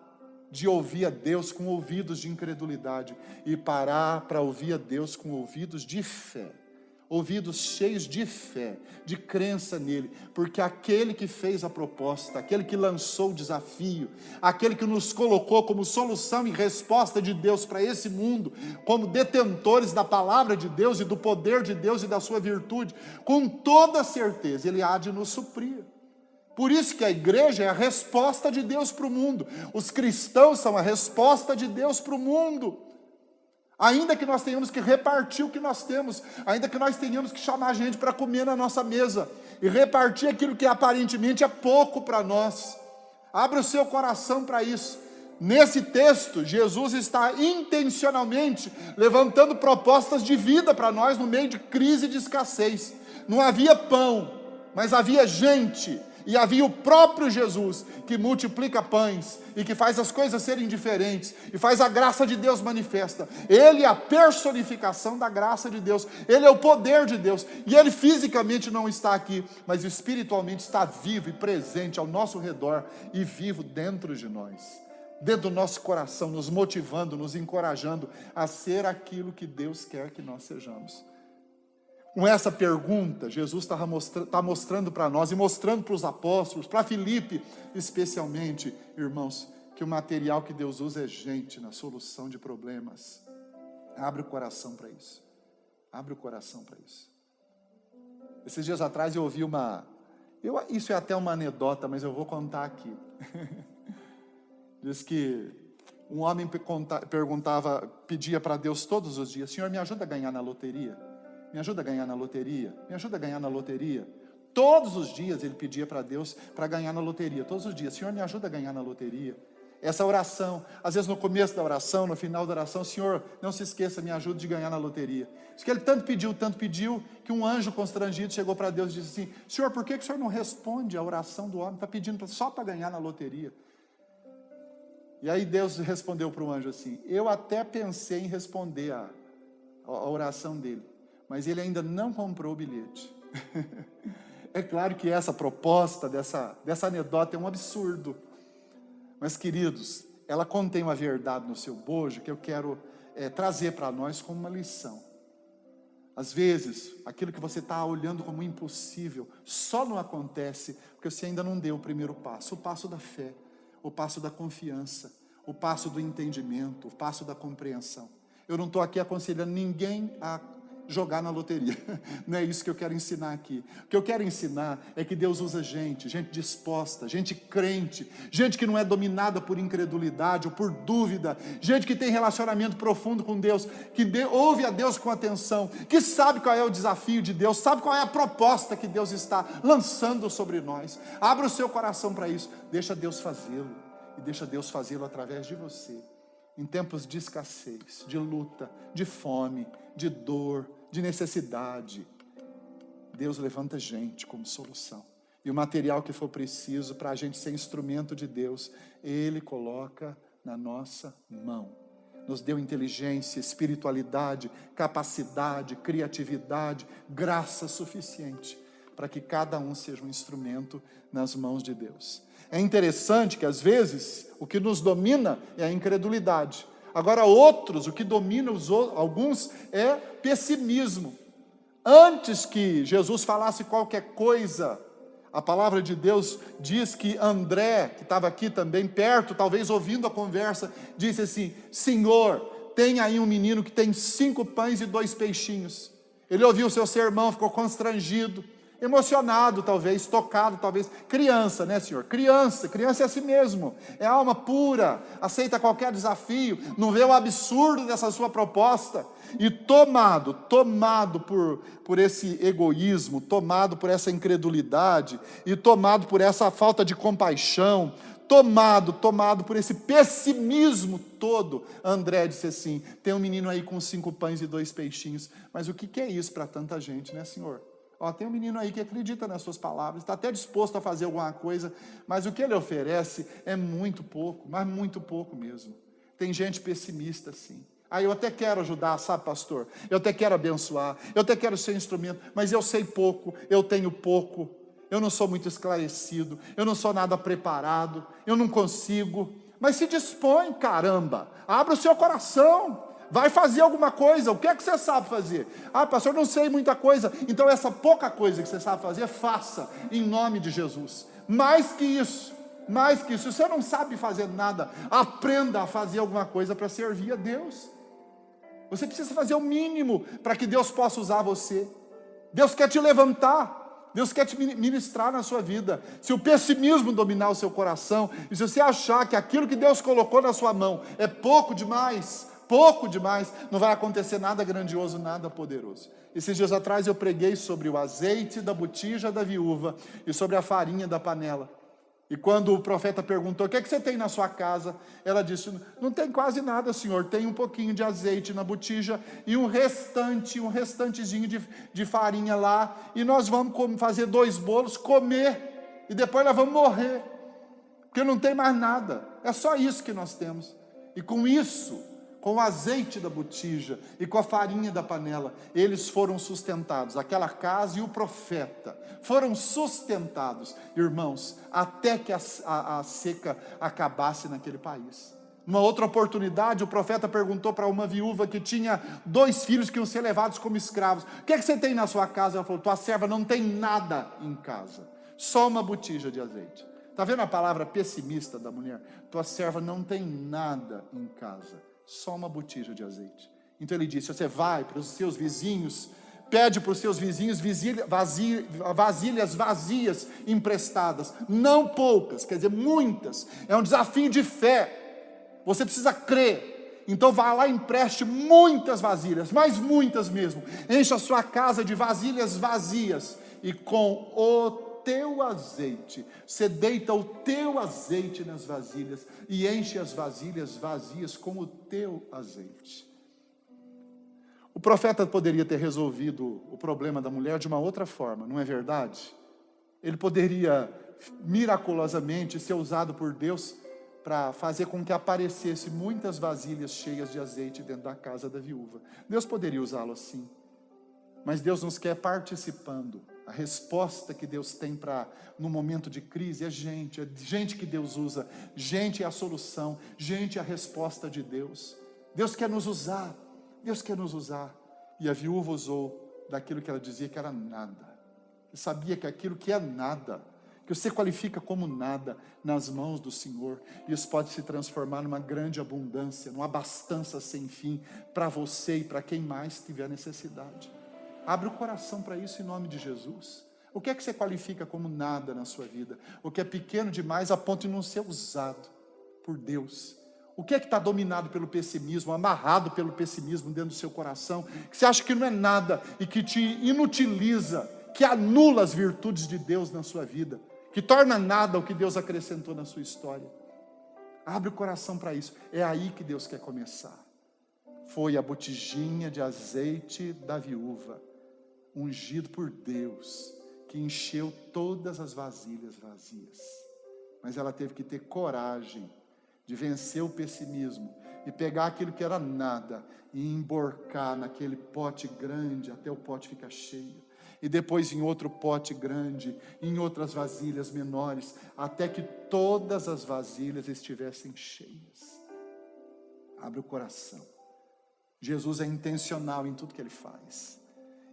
de ouvir a Deus com ouvidos de incredulidade e parar para ouvir a Deus com ouvidos de fé. Ouvidos cheios de fé, de crença nele, porque aquele que fez a proposta, aquele que lançou o desafio, aquele que nos colocou como solução e resposta de Deus para esse mundo, como detentores da palavra de Deus e do poder de Deus e da sua virtude, com toda certeza ele há de nos suprir. Por isso que a igreja é a resposta de Deus para o mundo. Os cristãos são a resposta de Deus para o mundo. Ainda que nós tenhamos que repartir o que nós temos, ainda que nós tenhamos que chamar gente para comer na nossa mesa, e repartir aquilo que aparentemente é pouco para nós. Abra o seu coração para isso. Nesse texto, Jesus está intencionalmente levantando propostas de vida para nós no meio de crise e de escassez. Não havia pão, mas havia gente, e havia o próprio Jesus, que multiplica pães, e que faz as coisas serem diferentes, e faz a graça de Deus manifesta. Ele é a personificação da graça de Deus, Ele é o poder de Deus, e Ele fisicamente não está aqui, mas espiritualmente está vivo e presente ao nosso redor, e vivo dentro de nós, dentro do nosso coração, nos motivando, nos encorajando a ser aquilo que Deus quer que nós sejamos. Com essa pergunta, Jesus está mostrando para nós, e mostrando para os apóstolos, para Filipe especialmente, irmãos, que o material que Deus usa é gente na solução de problemas. Abre o coração para isso. Abre o coração para isso. Esses dias atrás eu ouvi isso é até uma anedota, mas eu vou contar aqui. Diz que um homem pedia para Deus todos os dias: Senhor, me ajuda a ganhar na loteria. Me ajuda a ganhar na loteria, me ajuda a ganhar na loteria. Todos os dias ele pedia para Deus para ganhar na loteria, todos os dias: Senhor, me ajuda a ganhar na loteria. Essa oração, às vezes no começo da oração, no final da oração: Senhor, não se esqueça, me ajude a ganhar na loteria. Isso que ele tanto pediu, que um anjo constrangido chegou para Deus e disse assim: Senhor, por que o Senhor não responde a oração do homem? Está pedindo só para ganhar na loteria. E aí Deus respondeu para o anjo assim: eu até pensei em responder a oração dele, mas ele ainda não comprou o bilhete. É claro que essa proposta dessa anedota é um absurdo. Mas, queridos, ela contém uma verdade no seu bojo que eu quero trazer para nós como uma lição. Às vezes, aquilo que você está olhando como impossível só não acontece porque você ainda não deu o primeiro passo. O passo da fé, o passo da confiança, o passo do entendimento, o passo da compreensão. Eu não estou aqui aconselhando ninguém a jogar na loteria. Não é isso que eu quero ensinar aqui. O que eu quero ensinar é que Deus usa gente disposta, gente crente, gente que não é dominada por incredulidade ou por dúvida, gente que tem relacionamento profundo com Deus, que ouve a Deus com atenção, que sabe qual é o desafio de Deus, sabe qual é a proposta que Deus está lançando sobre nós. Abra o seu coração para isso. Deixa Deus fazê-lo, e deixa Deus fazê-lo através de você. Em tempos de escassez, de luta, de fome, de dor, de necessidade, Deus levanta gente como solução. E o material que for preciso para a gente ser instrumento de Deus, Ele coloca na nossa mão. Nos deu inteligência, espiritualidade, capacidade, criatividade, graça suficiente para que cada um seja um instrumento nas mãos de Deus. É interessante que às vezes o que nos domina é a incredulidade. Agora o que domina alguns é pessimismo. Antes que Jesus falasse qualquer coisa, a palavra de Deus diz que André, que estava aqui também perto, talvez ouvindo a conversa, disse assim: Senhor, tem aí um menino que tem 5 pães e 2 peixinhos. Ele ouviu o seu sermão, ficou constrangido, emocionado talvez, tocado talvez. Criança, né, Senhor? Criança é assim mesmo, é alma pura, aceita qualquer desafio, não vê o absurdo dessa sua proposta, e tomado por esse egoísmo, tomado por essa incredulidade, e tomado por essa falta de compaixão, tomado por esse pessimismo todo, André disse assim: tem um menino aí com 5 pães e 2 peixinhos, mas o que é isso para tanta gente, né, Senhor? Tem um menino aí que acredita nas suas palavras, está até disposto a fazer alguma coisa, mas o que ele oferece é muito pouco, mas muito pouco mesmo. Tem gente pessimista assim. Eu até quero ajudar, sabe, pastor? Eu até quero abençoar, eu até quero ser instrumento, mas eu sei pouco, eu tenho pouco, eu não sou muito esclarecido, eu não sou nada preparado, eu não consigo. Mas se dispõe, caramba, abra o seu coração. Vai fazer alguma coisa. O que é que você sabe fazer? Pastor, não sei muita coisa. Então essa pouca coisa que você sabe fazer, faça em nome de Jesus. Mais que isso. Se você não sabe fazer nada, aprenda a fazer alguma coisa para servir a Deus. Você precisa fazer o mínimo para que Deus possa usar você. Deus quer te levantar. Deus quer te ministrar na sua vida. Se o pessimismo dominar o seu coração, e se você achar que aquilo que Deus colocou na sua mão é pouco demais, não vai acontecer nada grandioso, nada poderoso. Esses dias atrás eu preguei sobre o azeite da botija da viúva e sobre a farinha da panela. E quando o profeta perguntou, o que é que você tem na sua casa? Ela disse, não tem quase nada, senhor, tem um pouquinho de azeite na botija e um restantezinho de farinha lá, e nós vamos fazer 2 bolos, comer, e depois nós vamos morrer, porque não tem mais nada, é só isso que nós temos. E com isso, com o azeite da botija e com a farinha da panela, eles foram sustentados, aquela casa e o profeta foram sustentados, irmãos, até que a seca acabasse naquele país. Uma outra oportunidade, o profeta perguntou para uma viúva que tinha 2 filhos que iam ser levados como escravos, o que é que você tem na sua casa? Ela falou, tua serva não tem nada em casa, só uma botija de azeite. Está vendo a palavra pessimista da mulher? Tua serva não tem nada em casa, só uma botija de azeite. Então ele disse, você vai para os seus vizinhos, pede para os seus vizinhos vasilhas vazias emprestadas, não poucas, quer dizer muitas, é um desafio de fé, você precisa crer, então vá lá e empreste muitas vasilhas, mas muitas mesmo, encha a sua casa de vasilhas vazias, e com o teu azeite, você deita o teu azeite nas vasilhas, e enche as vasilhas vazias com o teu azeite. O profeta poderia ter resolvido o problema da mulher de uma outra forma, não é verdade? Ele poderia miraculosamente ser usado por Deus para fazer com que aparecesse muitas vasilhas cheias de azeite dentro da casa da viúva. Deus poderia usá-lo assim, mas Deus nos quer participando. A resposta que Deus tem no momento de crise é gente que Deus usa, gente é a solução, gente é a resposta de Deus. Deus quer nos usar, e a viúva usou daquilo que ela dizia que era nada. Eu sabia que aquilo que é nada, que você qualifica como nada, nas mãos do Senhor, isso pode se transformar numa grande abundância, numa abastança sem fim, para você e para quem mais tiver necessidade. Abre o coração para isso em nome de Jesus. O que é que você qualifica como nada na sua vida? O que é pequeno demais a ponto de não ser usado por Deus? O que é que está dominado pelo pessimismo, amarrado pelo pessimismo dentro do seu coração, que você acha que não é nada e que te inutiliza, que anula as virtudes de Deus na sua vida, que torna nada o que Deus acrescentou na sua história? Abre o coração para isso, é aí que Deus quer começar. Foi a botijinha de azeite da viúva, ungido por Deus, que encheu todas as vasilhas vazias. Mas ela teve que ter coragem de vencer o pessimismo e pegar aquilo que era nada e emborcar naquele pote grande até o pote ficar cheio. E depois em outro pote grande, em outras vasilhas menores, até que todas as vasilhas estivessem cheias. Abre o coração. Jesus é intencional em tudo que Ele faz.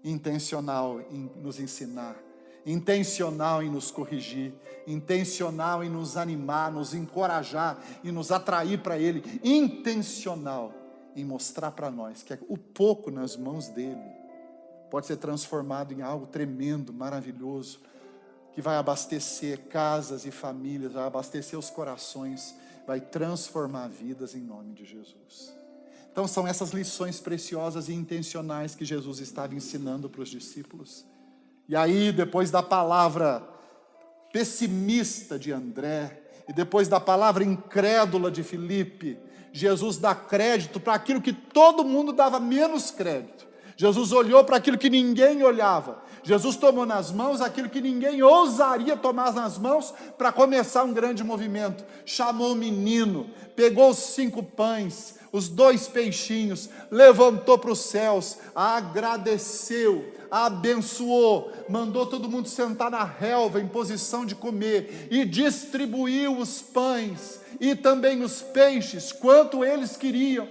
Intencional em nos ensinar, intencional em nos corrigir, intencional em nos animar, nos encorajar e nos atrair para Ele, intencional em mostrar para nós que o pouco nas mãos dEle pode ser transformado em algo tremendo, maravilhoso, que vai abastecer casas e famílias, vai abastecer os corações, vai transformar vidas em nome de Jesus. Então são essas lições preciosas e intencionais que Jesus estava ensinando para os discípulos. E aí, depois da palavra pessimista de André, e depois da palavra incrédula de Filipe, Jesus dá crédito para aquilo que todo mundo dava menos crédito. Jesus olhou para aquilo que ninguém olhava. Jesus tomou nas mãos aquilo que ninguém ousaria tomar nas mãos para começar um grande movimento. Chamou o menino, pegou os 5 pães, os 2 peixinhos, levantou para os céus, agradeceu, abençoou, mandou todo mundo sentar na relva em posição de comer e distribuiu os pães e também os peixes, quanto eles queriam.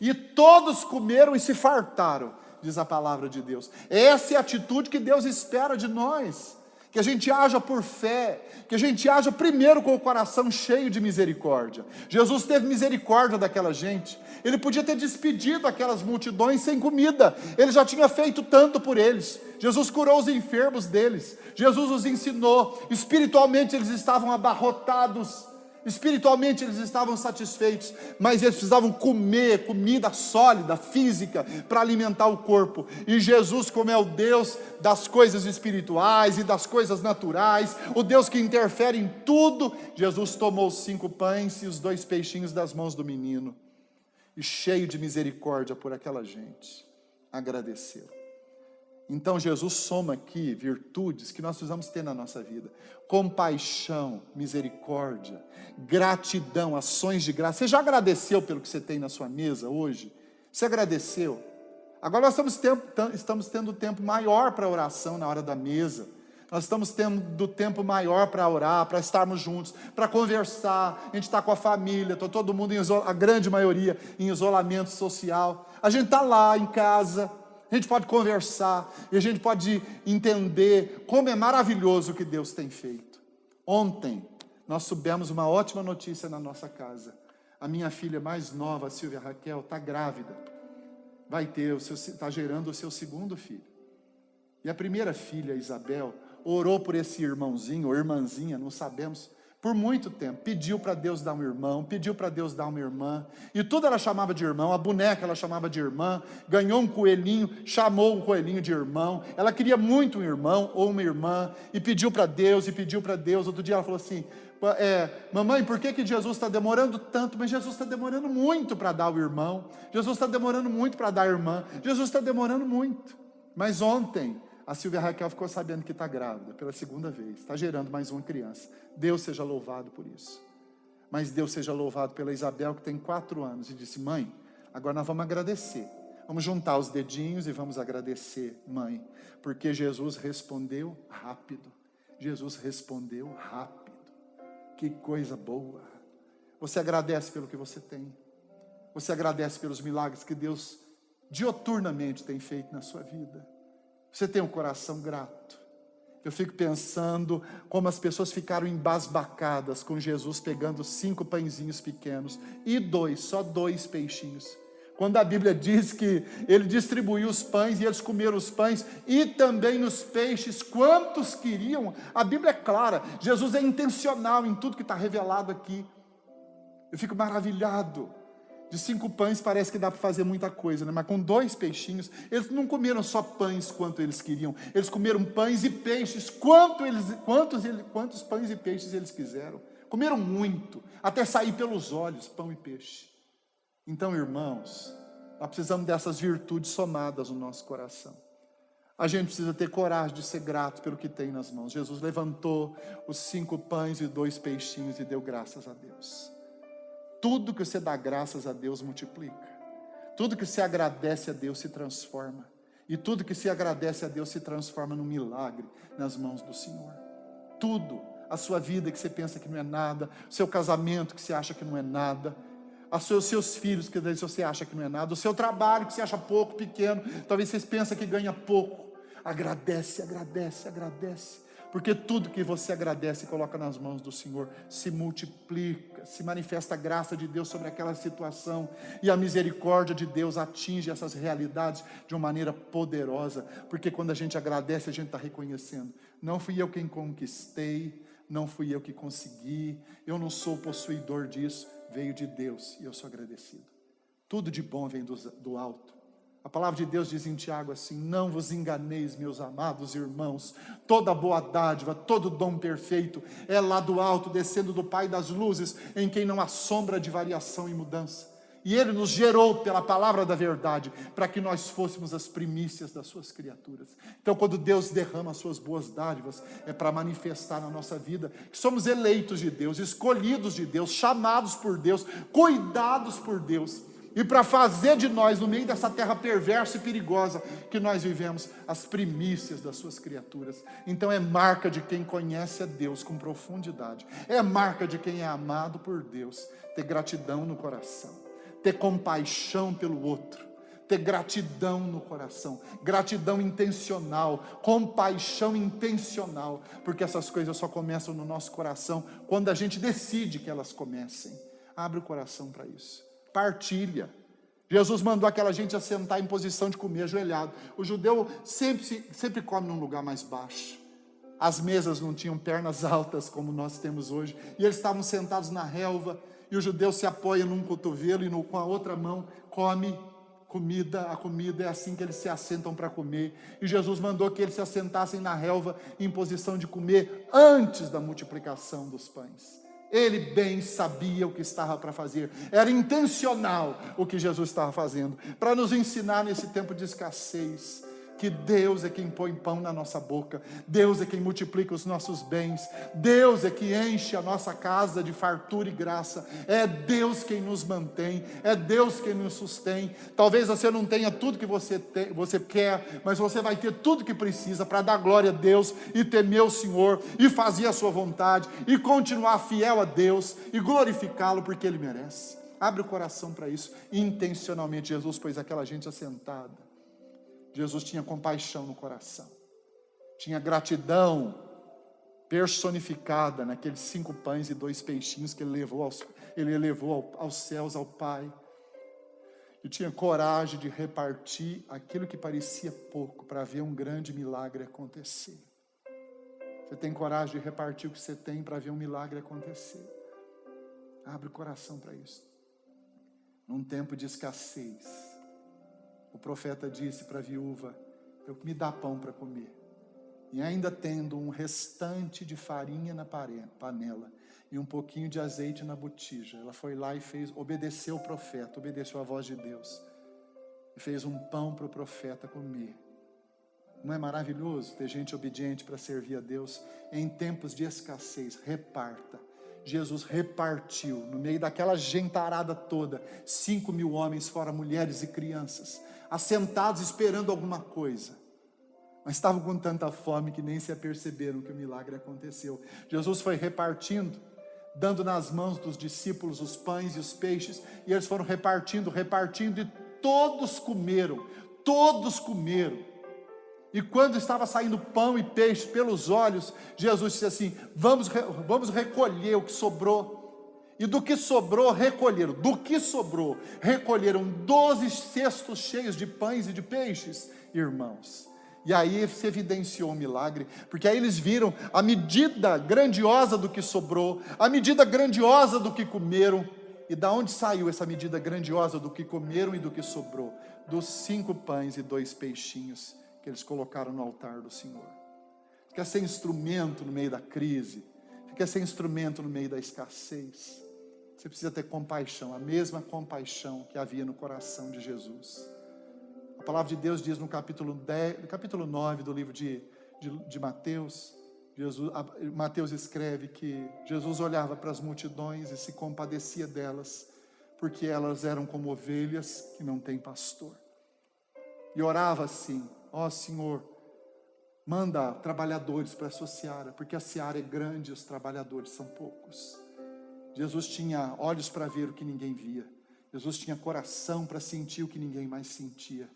E todos comeram e se fartaram, diz a palavra de Deus. Essa é a atitude que Deus espera de nós, que a gente haja por fé, que a gente haja primeiro com o coração cheio de misericórdia. Jesus teve misericórdia daquela gente. Ele podia ter despedido aquelas multidões sem comida. Ele já tinha feito tanto por eles. Jesus curou os enfermos deles. Jesus os ensinou. Espiritualmente eles estavam abarrotados. Espiritualmente eles estavam satisfeitos, mas eles precisavam comer comida sólida, física, para alimentar o corpo. E Jesus, como é o Deus das coisas espirituais e das coisas naturais, o Deus que interfere em tudo, Jesus tomou os 5 pães e os 2 peixinhos das mãos do menino, e cheio de misericórdia por aquela gente, agradeceu. Então Jesus soma aqui virtudes que nós precisamos ter na nossa vida: compaixão, misericórdia, gratidão, ações de graça. Você já agradeceu pelo que você tem na sua mesa hoje? Você agradeceu? Agora nós estamos tendo tempo maior para oração na hora da mesa. Nós estamos tendo tempo maior para orar, para estarmos juntos, para conversar. A gente está com a família, está todo mundo, a grande maioria, em isolamento social. A gente está lá em casa. A gente pode conversar e a gente pode entender como é maravilhoso o que Deus tem feito. Ontem, nós soubemos uma ótima notícia na nossa casa. A minha filha mais nova, a Silvia Raquel, está grávida. Está gerando o seu 2º filho. E a primeira filha, a Isabel, orou por esse irmãozinho ou irmãzinha, não sabemos, por muito tempo. Pediu para Deus dar um irmão, pediu para Deus dar uma irmã, e tudo ela chamava de irmão. A boneca ela chamava de irmã, ganhou um coelhinho, chamou o coelhinho de irmão. Ela queria muito um irmão ou uma irmã, e pediu para Deus, Outro dia ela falou assim: mamãe, por que Jesus está demorando tanto? Mas Jesus está demorando muito para dar o irmão, Jesus está demorando muito para dar a irmã, Jesus está demorando muito. Mas ontem, a Silvia Raquel ficou sabendo que está grávida pela 2ª vez, está gerando mais uma criança. Deus seja louvado por isso. Mas Deus seja louvado pela Isabel, que tem 4 anos, e disse: mãe, agora nós vamos agradecer. Vamos juntar os dedinhos e vamos agradecer, mãe, porque Jesus respondeu rápido. Jesus respondeu rápido. Que coisa boa. Você agradece pelo que você tem. Você agradece pelos milagres que Deus dioturnamente tem feito na sua vida. Você tem um coração grato. Eu fico pensando como as pessoas ficaram embasbacadas com Jesus pegando 5 pãezinhos pequenos e só 2 peixinhos. Quando a Bíblia diz que ele distribuiu os pães e eles comeram os pães e também os peixes, quantos queriam? A Bíblia é clara, Jesus é intencional em tudo que está revelado aqui. Eu fico maravilhado. De 5 pães parece que dá para fazer muita coisa, né? Mas com 2 peixinhos, eles não comeram só pães quanto eles queriam, eles comeram pães e peixes quantos pães e peixes eles quiseram. Comeram muito, até sair pelos olhos, pão e peixe. Então, irmãos, nós precisamos dessas virtudes somadas no nosso coração. A gente precisa ter coragem de ser grato pelo que tem nas mãos. Jesus levantou os 5 pães e 2 peixinhos e deu graças a Deus. Tudo que você dá graças a Deus multiplica. Tudo que você agradece a Deus se transforma. E tudo que se agradece a Deus se transforma num milagre nas mãos do Senhor. Tudo, a sua vida que você pensa que não é nada, o seu casamento que você acha que não é nada, os seus filhos que você acha que não é nada, o seu trabalho que você acha pouco, pequeno, talvez você pense que ganha pouco. Agradece, agradece, agradece. Porque tudo que você agradece e coloca nas mãos do Senhor se multiplica, se manifesta a graça de Deus sobre aquela situação, e a misericórdia de Deus atinge essas realidades de uma maneira poderosa, porque quando a gente agradece, a gente está reconhecendo: não fui eu quem conquistei, não fui eu que consegui, eu não sou o possuidor disso, veio de Deus e eu sou agradecido. Tudo de bom vem do alto. A palavra de Deus diz em Tiago assim: não vos enganeis, meus amados irmãos, toda boa dádiva, todo dom perfeito é lá do alto, descendo do Pai das luzes, em quem não há sombra de variação e mudança. E Ele nos gerou pela palavra da verdade, para que nós fôssemos as primícias das suas criaturas. Então, quando Deus derrama as suas boas dádivas, é para manifestar na nossa vida que somos eleitos de Deus, escolhidos de Deus, chamados por Deus, cuidados por Deus, e para fazer de nós, no meio dessa terra perversa e perigosa que nós vivemos, as primícias das suas criaturas. Então é marca de quem conhece a Deus com profundidade, é marca de quem é amado por Deus, ter gratidão no coração, ter compaixão pelo outro, ter gratidão no coração, gratidão intencional, compaixão intencional, porque essas coisas só começam no nosso coração quando a gente decide que elas comecem. Abre o coração para isso, partilha. Jesus mandou aquela gente assentar em posição de comer ajoelhado. O judeu sempre come num lugar mais baixo. As mesas não tinham pernas altas como nós temos hoje, e eles estavam sentados na relva, e o judeu se apoia num cotovelo e com a outra mão come comida. A comida é assim que eles se assentam para comer, e Jesus mandou que eles se assentassem na relva em posição de comer antes da multiplicação dos pães. Ele bem sabia o que estava para fazer, era intencional o que Jesus estava fazendo, para nos ensinar nesse tempo de escassez, que Deus é quem põe pão na nossa boca, Deus é quem multiplica os nossos bens, Deus é que enche a nossa casa de fartura e graça, é Deus quem nos mantém, é Deus quem nos sustém. Talvez você não tenha tudo que você quer, mas você vai ter tudo que precisa para dar glória a Deus e temer o Senhor e fazer a sua vontade e continuar fiel a Deus e glorificá-lo porque Ele merece. Abre o coração para isso. Intencionalmente Jesus pôs aquela gente assentada. Jesus tinha compaixão no coração, tinha gratidão personificada naqueles 5 pães e 2 peixinhos que ele levou aos céus ao Pai, e tinha coragem de repartir aquilo que parecia pouco para ver um grande milagre acontecer. Você tem coragem de repartir o que você tem para ver um milagre acontecer? Abre o coração para isso. Num tempo de escassez, o profeta disse para a viúva: me dá pão para comer. E ainda tendo um restante de farinha na panela e um pouquinho de azeite na botija, ela foi lá e obedeceu o profeta, obedeceu a voz de Deus, e fez um pão para o profeta comer. Não é maravilhoso ter gente obediente para servir a Deus? Em tempos de escassez, reparta. Jesus repartiu, no meio daquela gentarada toda, 5.000 homens, fora mulheres e crianças, assentados esperando alguma coisa, mas estavam com tanta fome que nem se aperceberam que o milagre aconteceu. Jesus foi repartindo, dando nas mãos dos discípulos os pães e os peixes, e eles foram repartindo, e todos comeram, e quando estava saindo pão e peixe pelos olhos, Jesus disse assim: vamos recolher o que sobrou. E do que sobrou, recolheram 12 cestos cheios de pães e de peixes, irmãos. E aí se evidenciou o milagre, porque aí eles viram a medida grandiosa do que sobrou, a medida grandiosa do que comeram. E da onde saiu essa medida grandiosa do que comeram e do que sobrou? Dos 5 pães e 2 peixinhos que eles colocaram no altar do Senhor. Quer ser instrumento no meio da crise, quer ser instrumento no meio da escassez, você precisa ter compaixão, a mesma compaixão que havia no coração de Jesus. A palavra de Deus diz no capítulo 9 do livro de Mateus, Mateus escreve que Jesus olhava para as multidões e se compadecia delas, porque elas eram como ovelhas que não têm pastor. E orava assim: ó Senhor, manda trabalhadores para a sua seara, porque a seara é grande e os trabalhadores são poucos. Jesus tinha olhos para ver o que ninguém via. Jesus tinha coração para sentir o que ninguém mais sentia.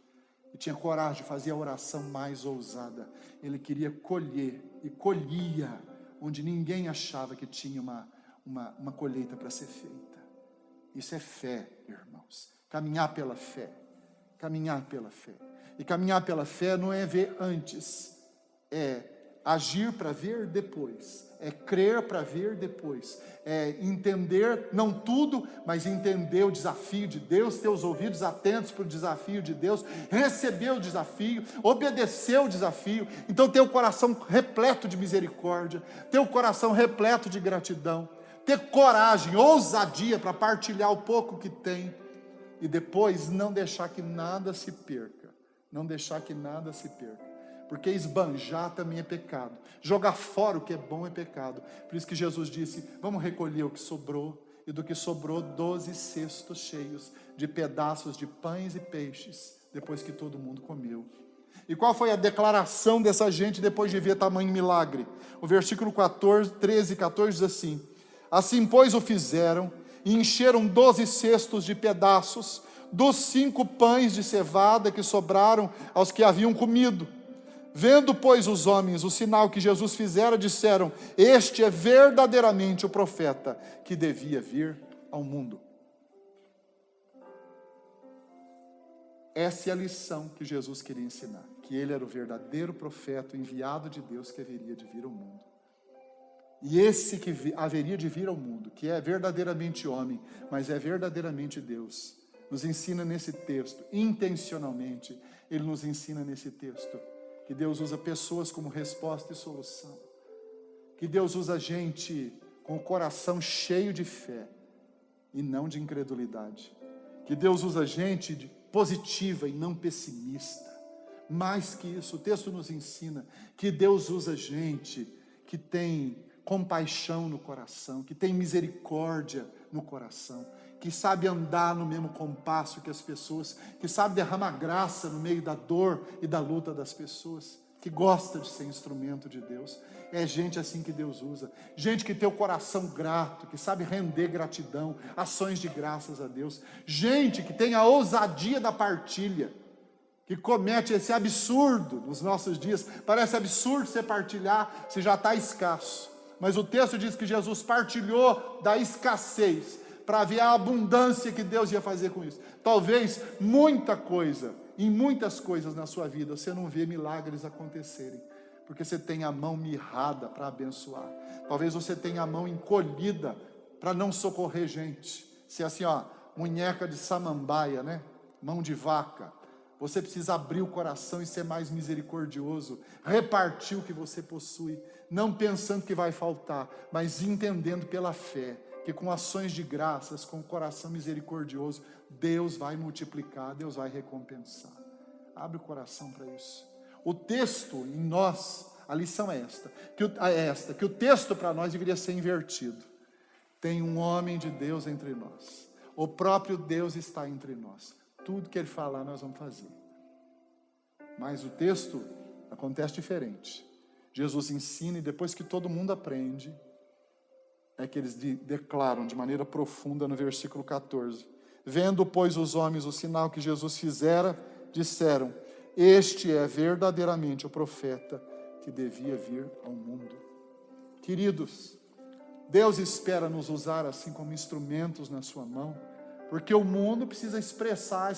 E tinha coragem de fazer a oração mais ousada. Ele queria colher, e colhia onde ninguém achava que tinha uma colheita para ser feita. Isso é fé, irmãos. Caminhar pela fé. Caminhar pela fé. E caminhar pela fé não é ver antes, é agir para ver depois, é crer para ver depois, é entender, não tudo, mas entender o desafio de Deus, ter os ouvidos atentos para o desafio de Deus, receber o desafio, obedecer o desafio. Então ter o coração repleto de misericórdia, ter o coração repleto de gratidão, ter coragem, ousadia para partilhar o pouco que tem, e depois não deixar que nada se perca. Não deixar que nada se perca, porque esbanjar também é pecado, jogar fora o que é bom é pecado. Por isso que Jesus disse: vamos recolher o que sobrou, e do que sobrou 12 cestos cheios de pedaços de pães e peixes, depois que todo mundo comeu. E qual foi a declaração dessa gente depois de ver tamanho milagre? O versículo 13 e 14 diz assim: assim pois o fizeram, e encheram 12 cestos de pedaços, dos 5 pães de cevada que sobraram aos que haviam comido. Vendo, pois, os homens o sinal que Jesus fizera, disseram: este é verdadeiramente o profeta que devia vir ao mundo. Essa é a lição que Jesus queria ensinar, que ele era o verdadeiro profeta, o enviado de Deus que haveria de vir ao mundo. E esse que haveria de vir ao mundo, que é verdadeiramente homem, mas é verdadeiramente Deus, nos ensina nesse texto, intencionalmente, ele nos ensina nesse texto, que Deus usa pessoas como resposta e solução, que Deus usa gente com o coração cheio de fé e não de incredulidade, que Deus usa gente positiva e não pessimista. Mais que isso, o texto nos ensina que Deus usa gente que tem compaixão no coração, que tem misericórdia no coração, que sabe andar no mesmo compasso que as pessoas, que sabe derramar graça no meio da dor e da luta das pessoas, que gosta de ser instrumento de Deus. É gente assim que Deus usa, gente que tem o coração grato, que sabe render gratidão, ações de graças a Deus, gente que tem a ousadia da partilha, que comete esse absurdo nos nossos dias. Parece absurdo você partilhar se já está escasso, mas o texto diz que Jesus partilhou da escassez para ver a abundância que Deus ia fazer com isso. Talvez em muitas coisas na sua vida você não vê milagres acontecerem, porque você tem a mão mirrada para abençoar. Talvez você tenha a mão encolhida para não socorrer gente. Se é assim, munheca de samambaia, né? Mão de vaca. Você precisa abrir o coração e ser mais misericordioso, repartir o que você possui, não pensando que vai faltar, mas entendendo pela fé, que com ações de graças, com o coração misericordioso, Deus vai multiplicar, Deus vai recompensar. Abre o coração para isso. O texto em nós, a lição é esta, que o texto para nós deveria ser invertido. Tem um homem de Deus entre nós, o próprio Deus está entre nós. Tudo que ele falar nós vamos fazer. Mas o texto acontece diferente. Jesus ensina e depois que todo mundo aprende, é que eles declaram de maneira profunda no versículo 14. Vendo, pois, os homens o sinal que Jesus fizera, disseram: este é verdadeiramente o profeta que devia vir ao mundo. Queridos, Deus espera nos usar assim como instrumentos na sua mão, porque o mundo precisa expressar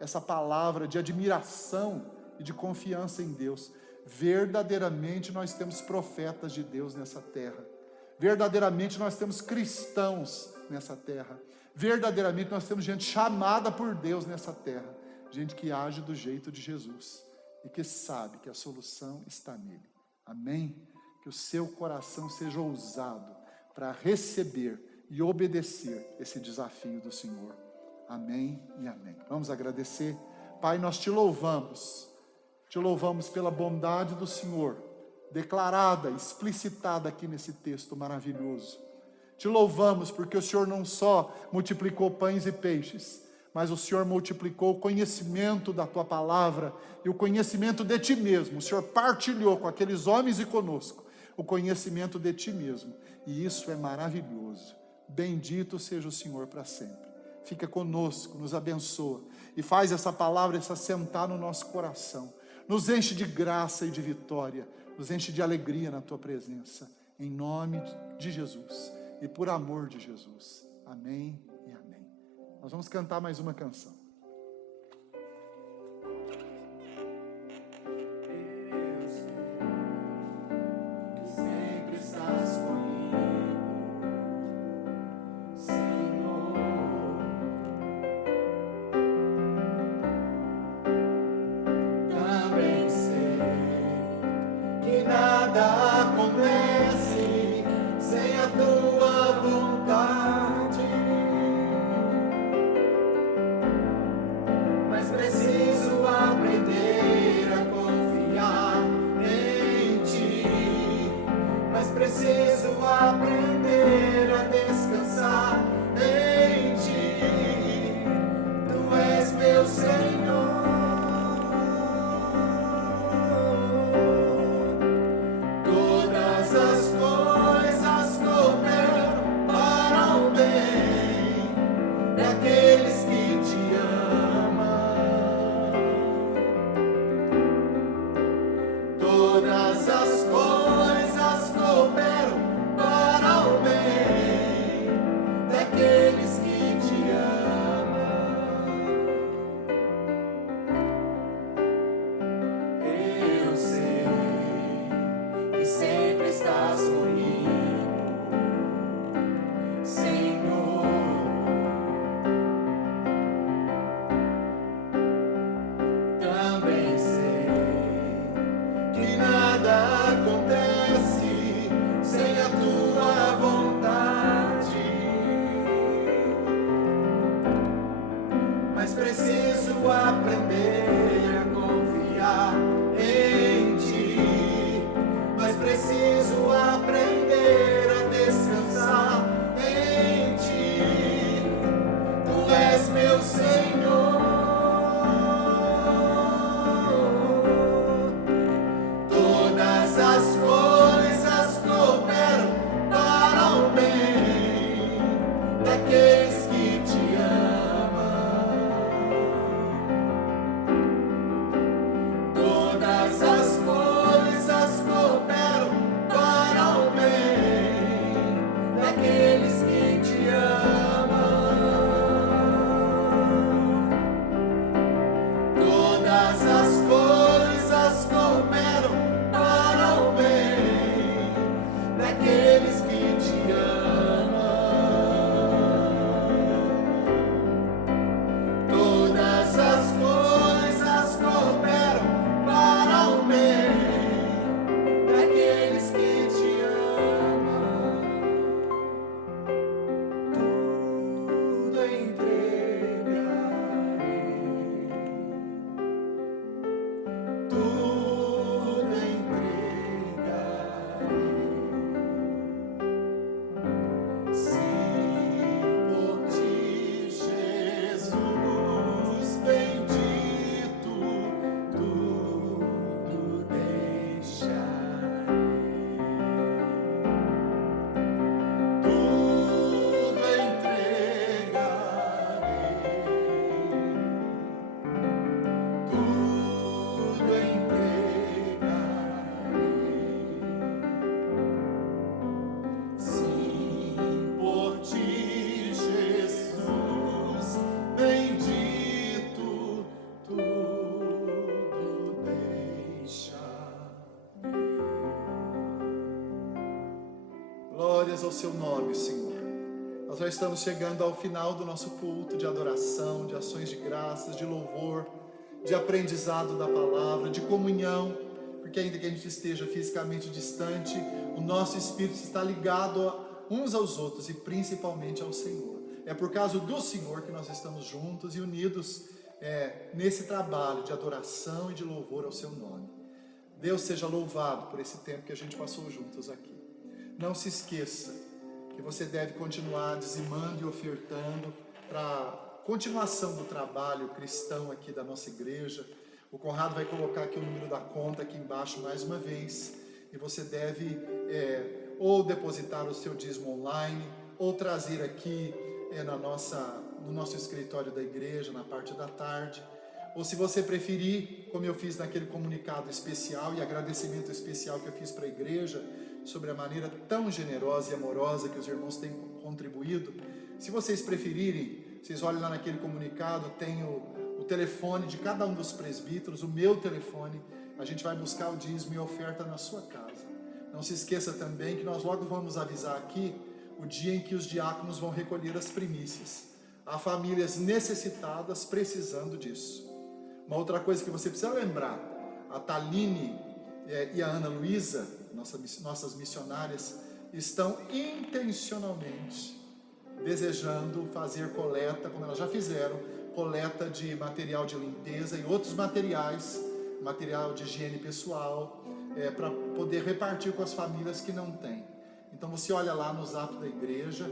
essa palavra de admiração e de confiança em Deus. Verdadeiramente nós temos profetas de Deus nessa terra. Verdadeiramente nós temos cristãos nessa terra. Verdadeiramente nós temos gente chamada por Deus nessa terra. Gente que age do jeito de Jesus e que sabe que a solução está nele. Amém? Que o seu coração seja ousado para receber e obedecer esse desafio do Senhor. Amém e amém. Vamos agradecer. Pai, nós te louvamos pela bondade do Senhor, declarada, explicitada aqui nesse texto maravilhoso. Te louvamos porque o Senhor não só multiplicou pães e peixes, mas o Senhor multiplicou o conhecimento da tua palavra e o conhecimento de ti mesmo. O Senhor partilhou com aqueles homens e conosco o conhecimento de ti mesmo, e isso é maravilhoso. Bendito seja o Senhor para sempre. Fica conosco, nos abençoa e faz essa palavra se assentar no nosso coração. Nos enche de graça e de vitória, nos enche de alegria na tua presença, em nome de Jesus e por amor de Jesus. Amém e amém. Nós vamos cantar mais uma canção. Daqueles que te amam. glórias ao seu nome, Senhor. Nós já estamos chegando ao final do nosso culto de adoração, de ações de graças, de louvor, de aprendizado da palavra, de comunhão, porque ainda que a gente esteja fisicamente distante, o nosso espírito está ligado uns aos outros e principalmente ao Senhor. É por causa do Senhor que nós estamos juntos e unidos nesse trabalho de adoração e de louvor ao seu nome. Deus seja louvado por esse tempo que a gente passou juntos aqui. Não se esqueça que você deve continuar dizimando e ofertando para a continuação do trabalho cristão aqui da nossa igreja. O Conrado vai colocar aqui o número da conta aqui embaixo mais uma vez, e você deve ou depositar o seu dízimo online, ou trazer aqui no nosso escritório da igreja, na parte da tarde, ou se você preferir, como eu fiz naquele comunicado especial e agradecimento especial que eu fiz para a igreja, sobre a maneira tão generosa e amorosa que os irmãos têm contribuído. Se vocês preferirem, vocês olhem lá naquele comunicado, tem o telefone de cada um dos presbíteros, o meu telefone, a gente vai buscar o dízimo e a oferta na sua casa. Não se esqueça também que nós logo vamos avisar aqui o dia em que os diáconos vão recolher as primícias. Há famílias necessitadas precisando disso. Uma outra coisa que você precisa lembrar, a Taline e a Ana Luísa, nossas missionárias, estão intencionalmente desejando fazer coleta, como elas já fizeram, coleta de material de limpeza e outros materiais, material de higiene pessoal, para poder repartir com as famílias que não têm. Então você olha lá no zap da igreja,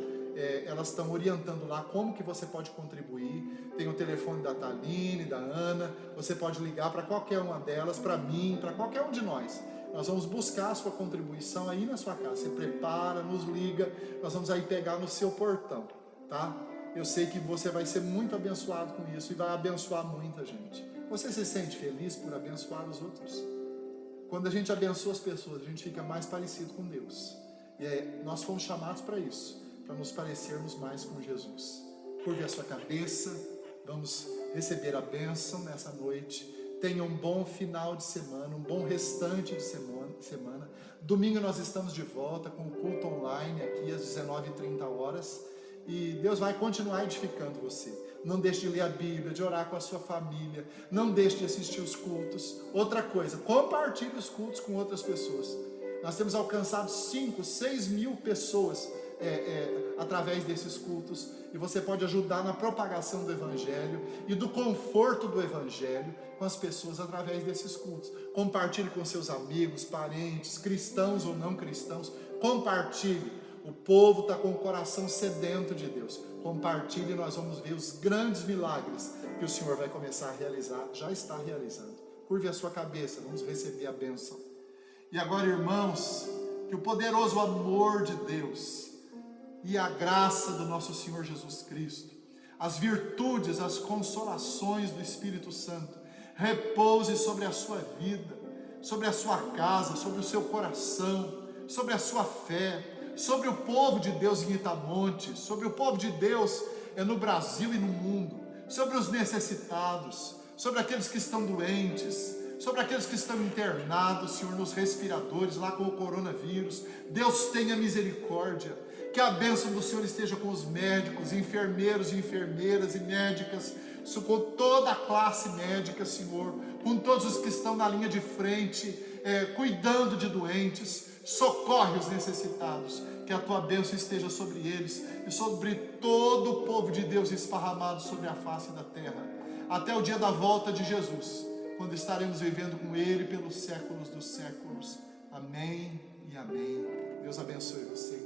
elas estão orientando lá como que você pode contribuir. Tem o telefone da Taline, da Ana, você pode ligar para qualquer uma delas, para mim, para qualquer um de nós. Nós vamos buscar a sua contribuição aí na sua casa. Você prepara, nos liga, nós vamos aí pegar no seu portão, tá? Eu sei que você vai ser muito abençoado com isso e vai abençoar muita gente. Você se sente feliz por abençoar os outros? Quando a gente abençoa as pessoas, a gente fica mais parecido com Deus. E nós fomos chamados para isso, para nos parecermos mais com Jesus. Curve a sua cabeça, vamos receber a bênção nessa noite. Tenha um bom final de semana, um bom restante de semana. Domingo nós estamos de volta com o culto online aqui às 19h30. E Deus vai continuar edificando você. Não deixe de ler a Bíblia, de orar com a sua família. Não deixe de assistir os cultos. Outra coisa, compartilhe os cultos com outras pessoas. Nós temos alcançado 5, 6 mil pessoas através desses cultos. E você pode ajudar na propagação do Evangelho e do conforto do Evangelho com as pessoas através desses cultos. Compartilhe com seus amigos, parentes, cristãos ou não cristãos. Compartilhe. O povo está com o coração sedento de Deus. Compartilhe e nós vamos ver os grandes milagres que o Senhor vai começar a realizar, já está realizando. Curve a sua cabeça, vamos receber a bênção. E agora, irmãos, que o poderoso amor de Deus e a graça do nosso Senhor Jesus Cristo, as virtudes, as consolações do Espírito Santo, repouse sobre a sua vida, sobre a sua casa, sobre o seu coração, sobre a sua fé, sobre o povo de Deus em Itamonte, sobre o povo de Deus no Brasil e no mundo, sobre os necessitados, sobre aqueles que estão doentes, sobre aqueles que estão internados, Senhor, nos respiradores, lá com o coronavírus. Deus tenha misericórdia, que a bênção do Senhor esteja com os médicos, enfermeiros e enfermeiras e médicas, com toda a classe médica, Senhor, com todos os que estão na linha de frente, cuidando de doentes. Socorre os necessitados, que a tua bênção esteja sobre eles e sobre todo o povo de Deus esparramado sobre a face da terra, até o dia da volta de Jesus, quando estaremos vivendo com Ele pelos séculos dos séculos. Amém e amém. Deus abençoe você.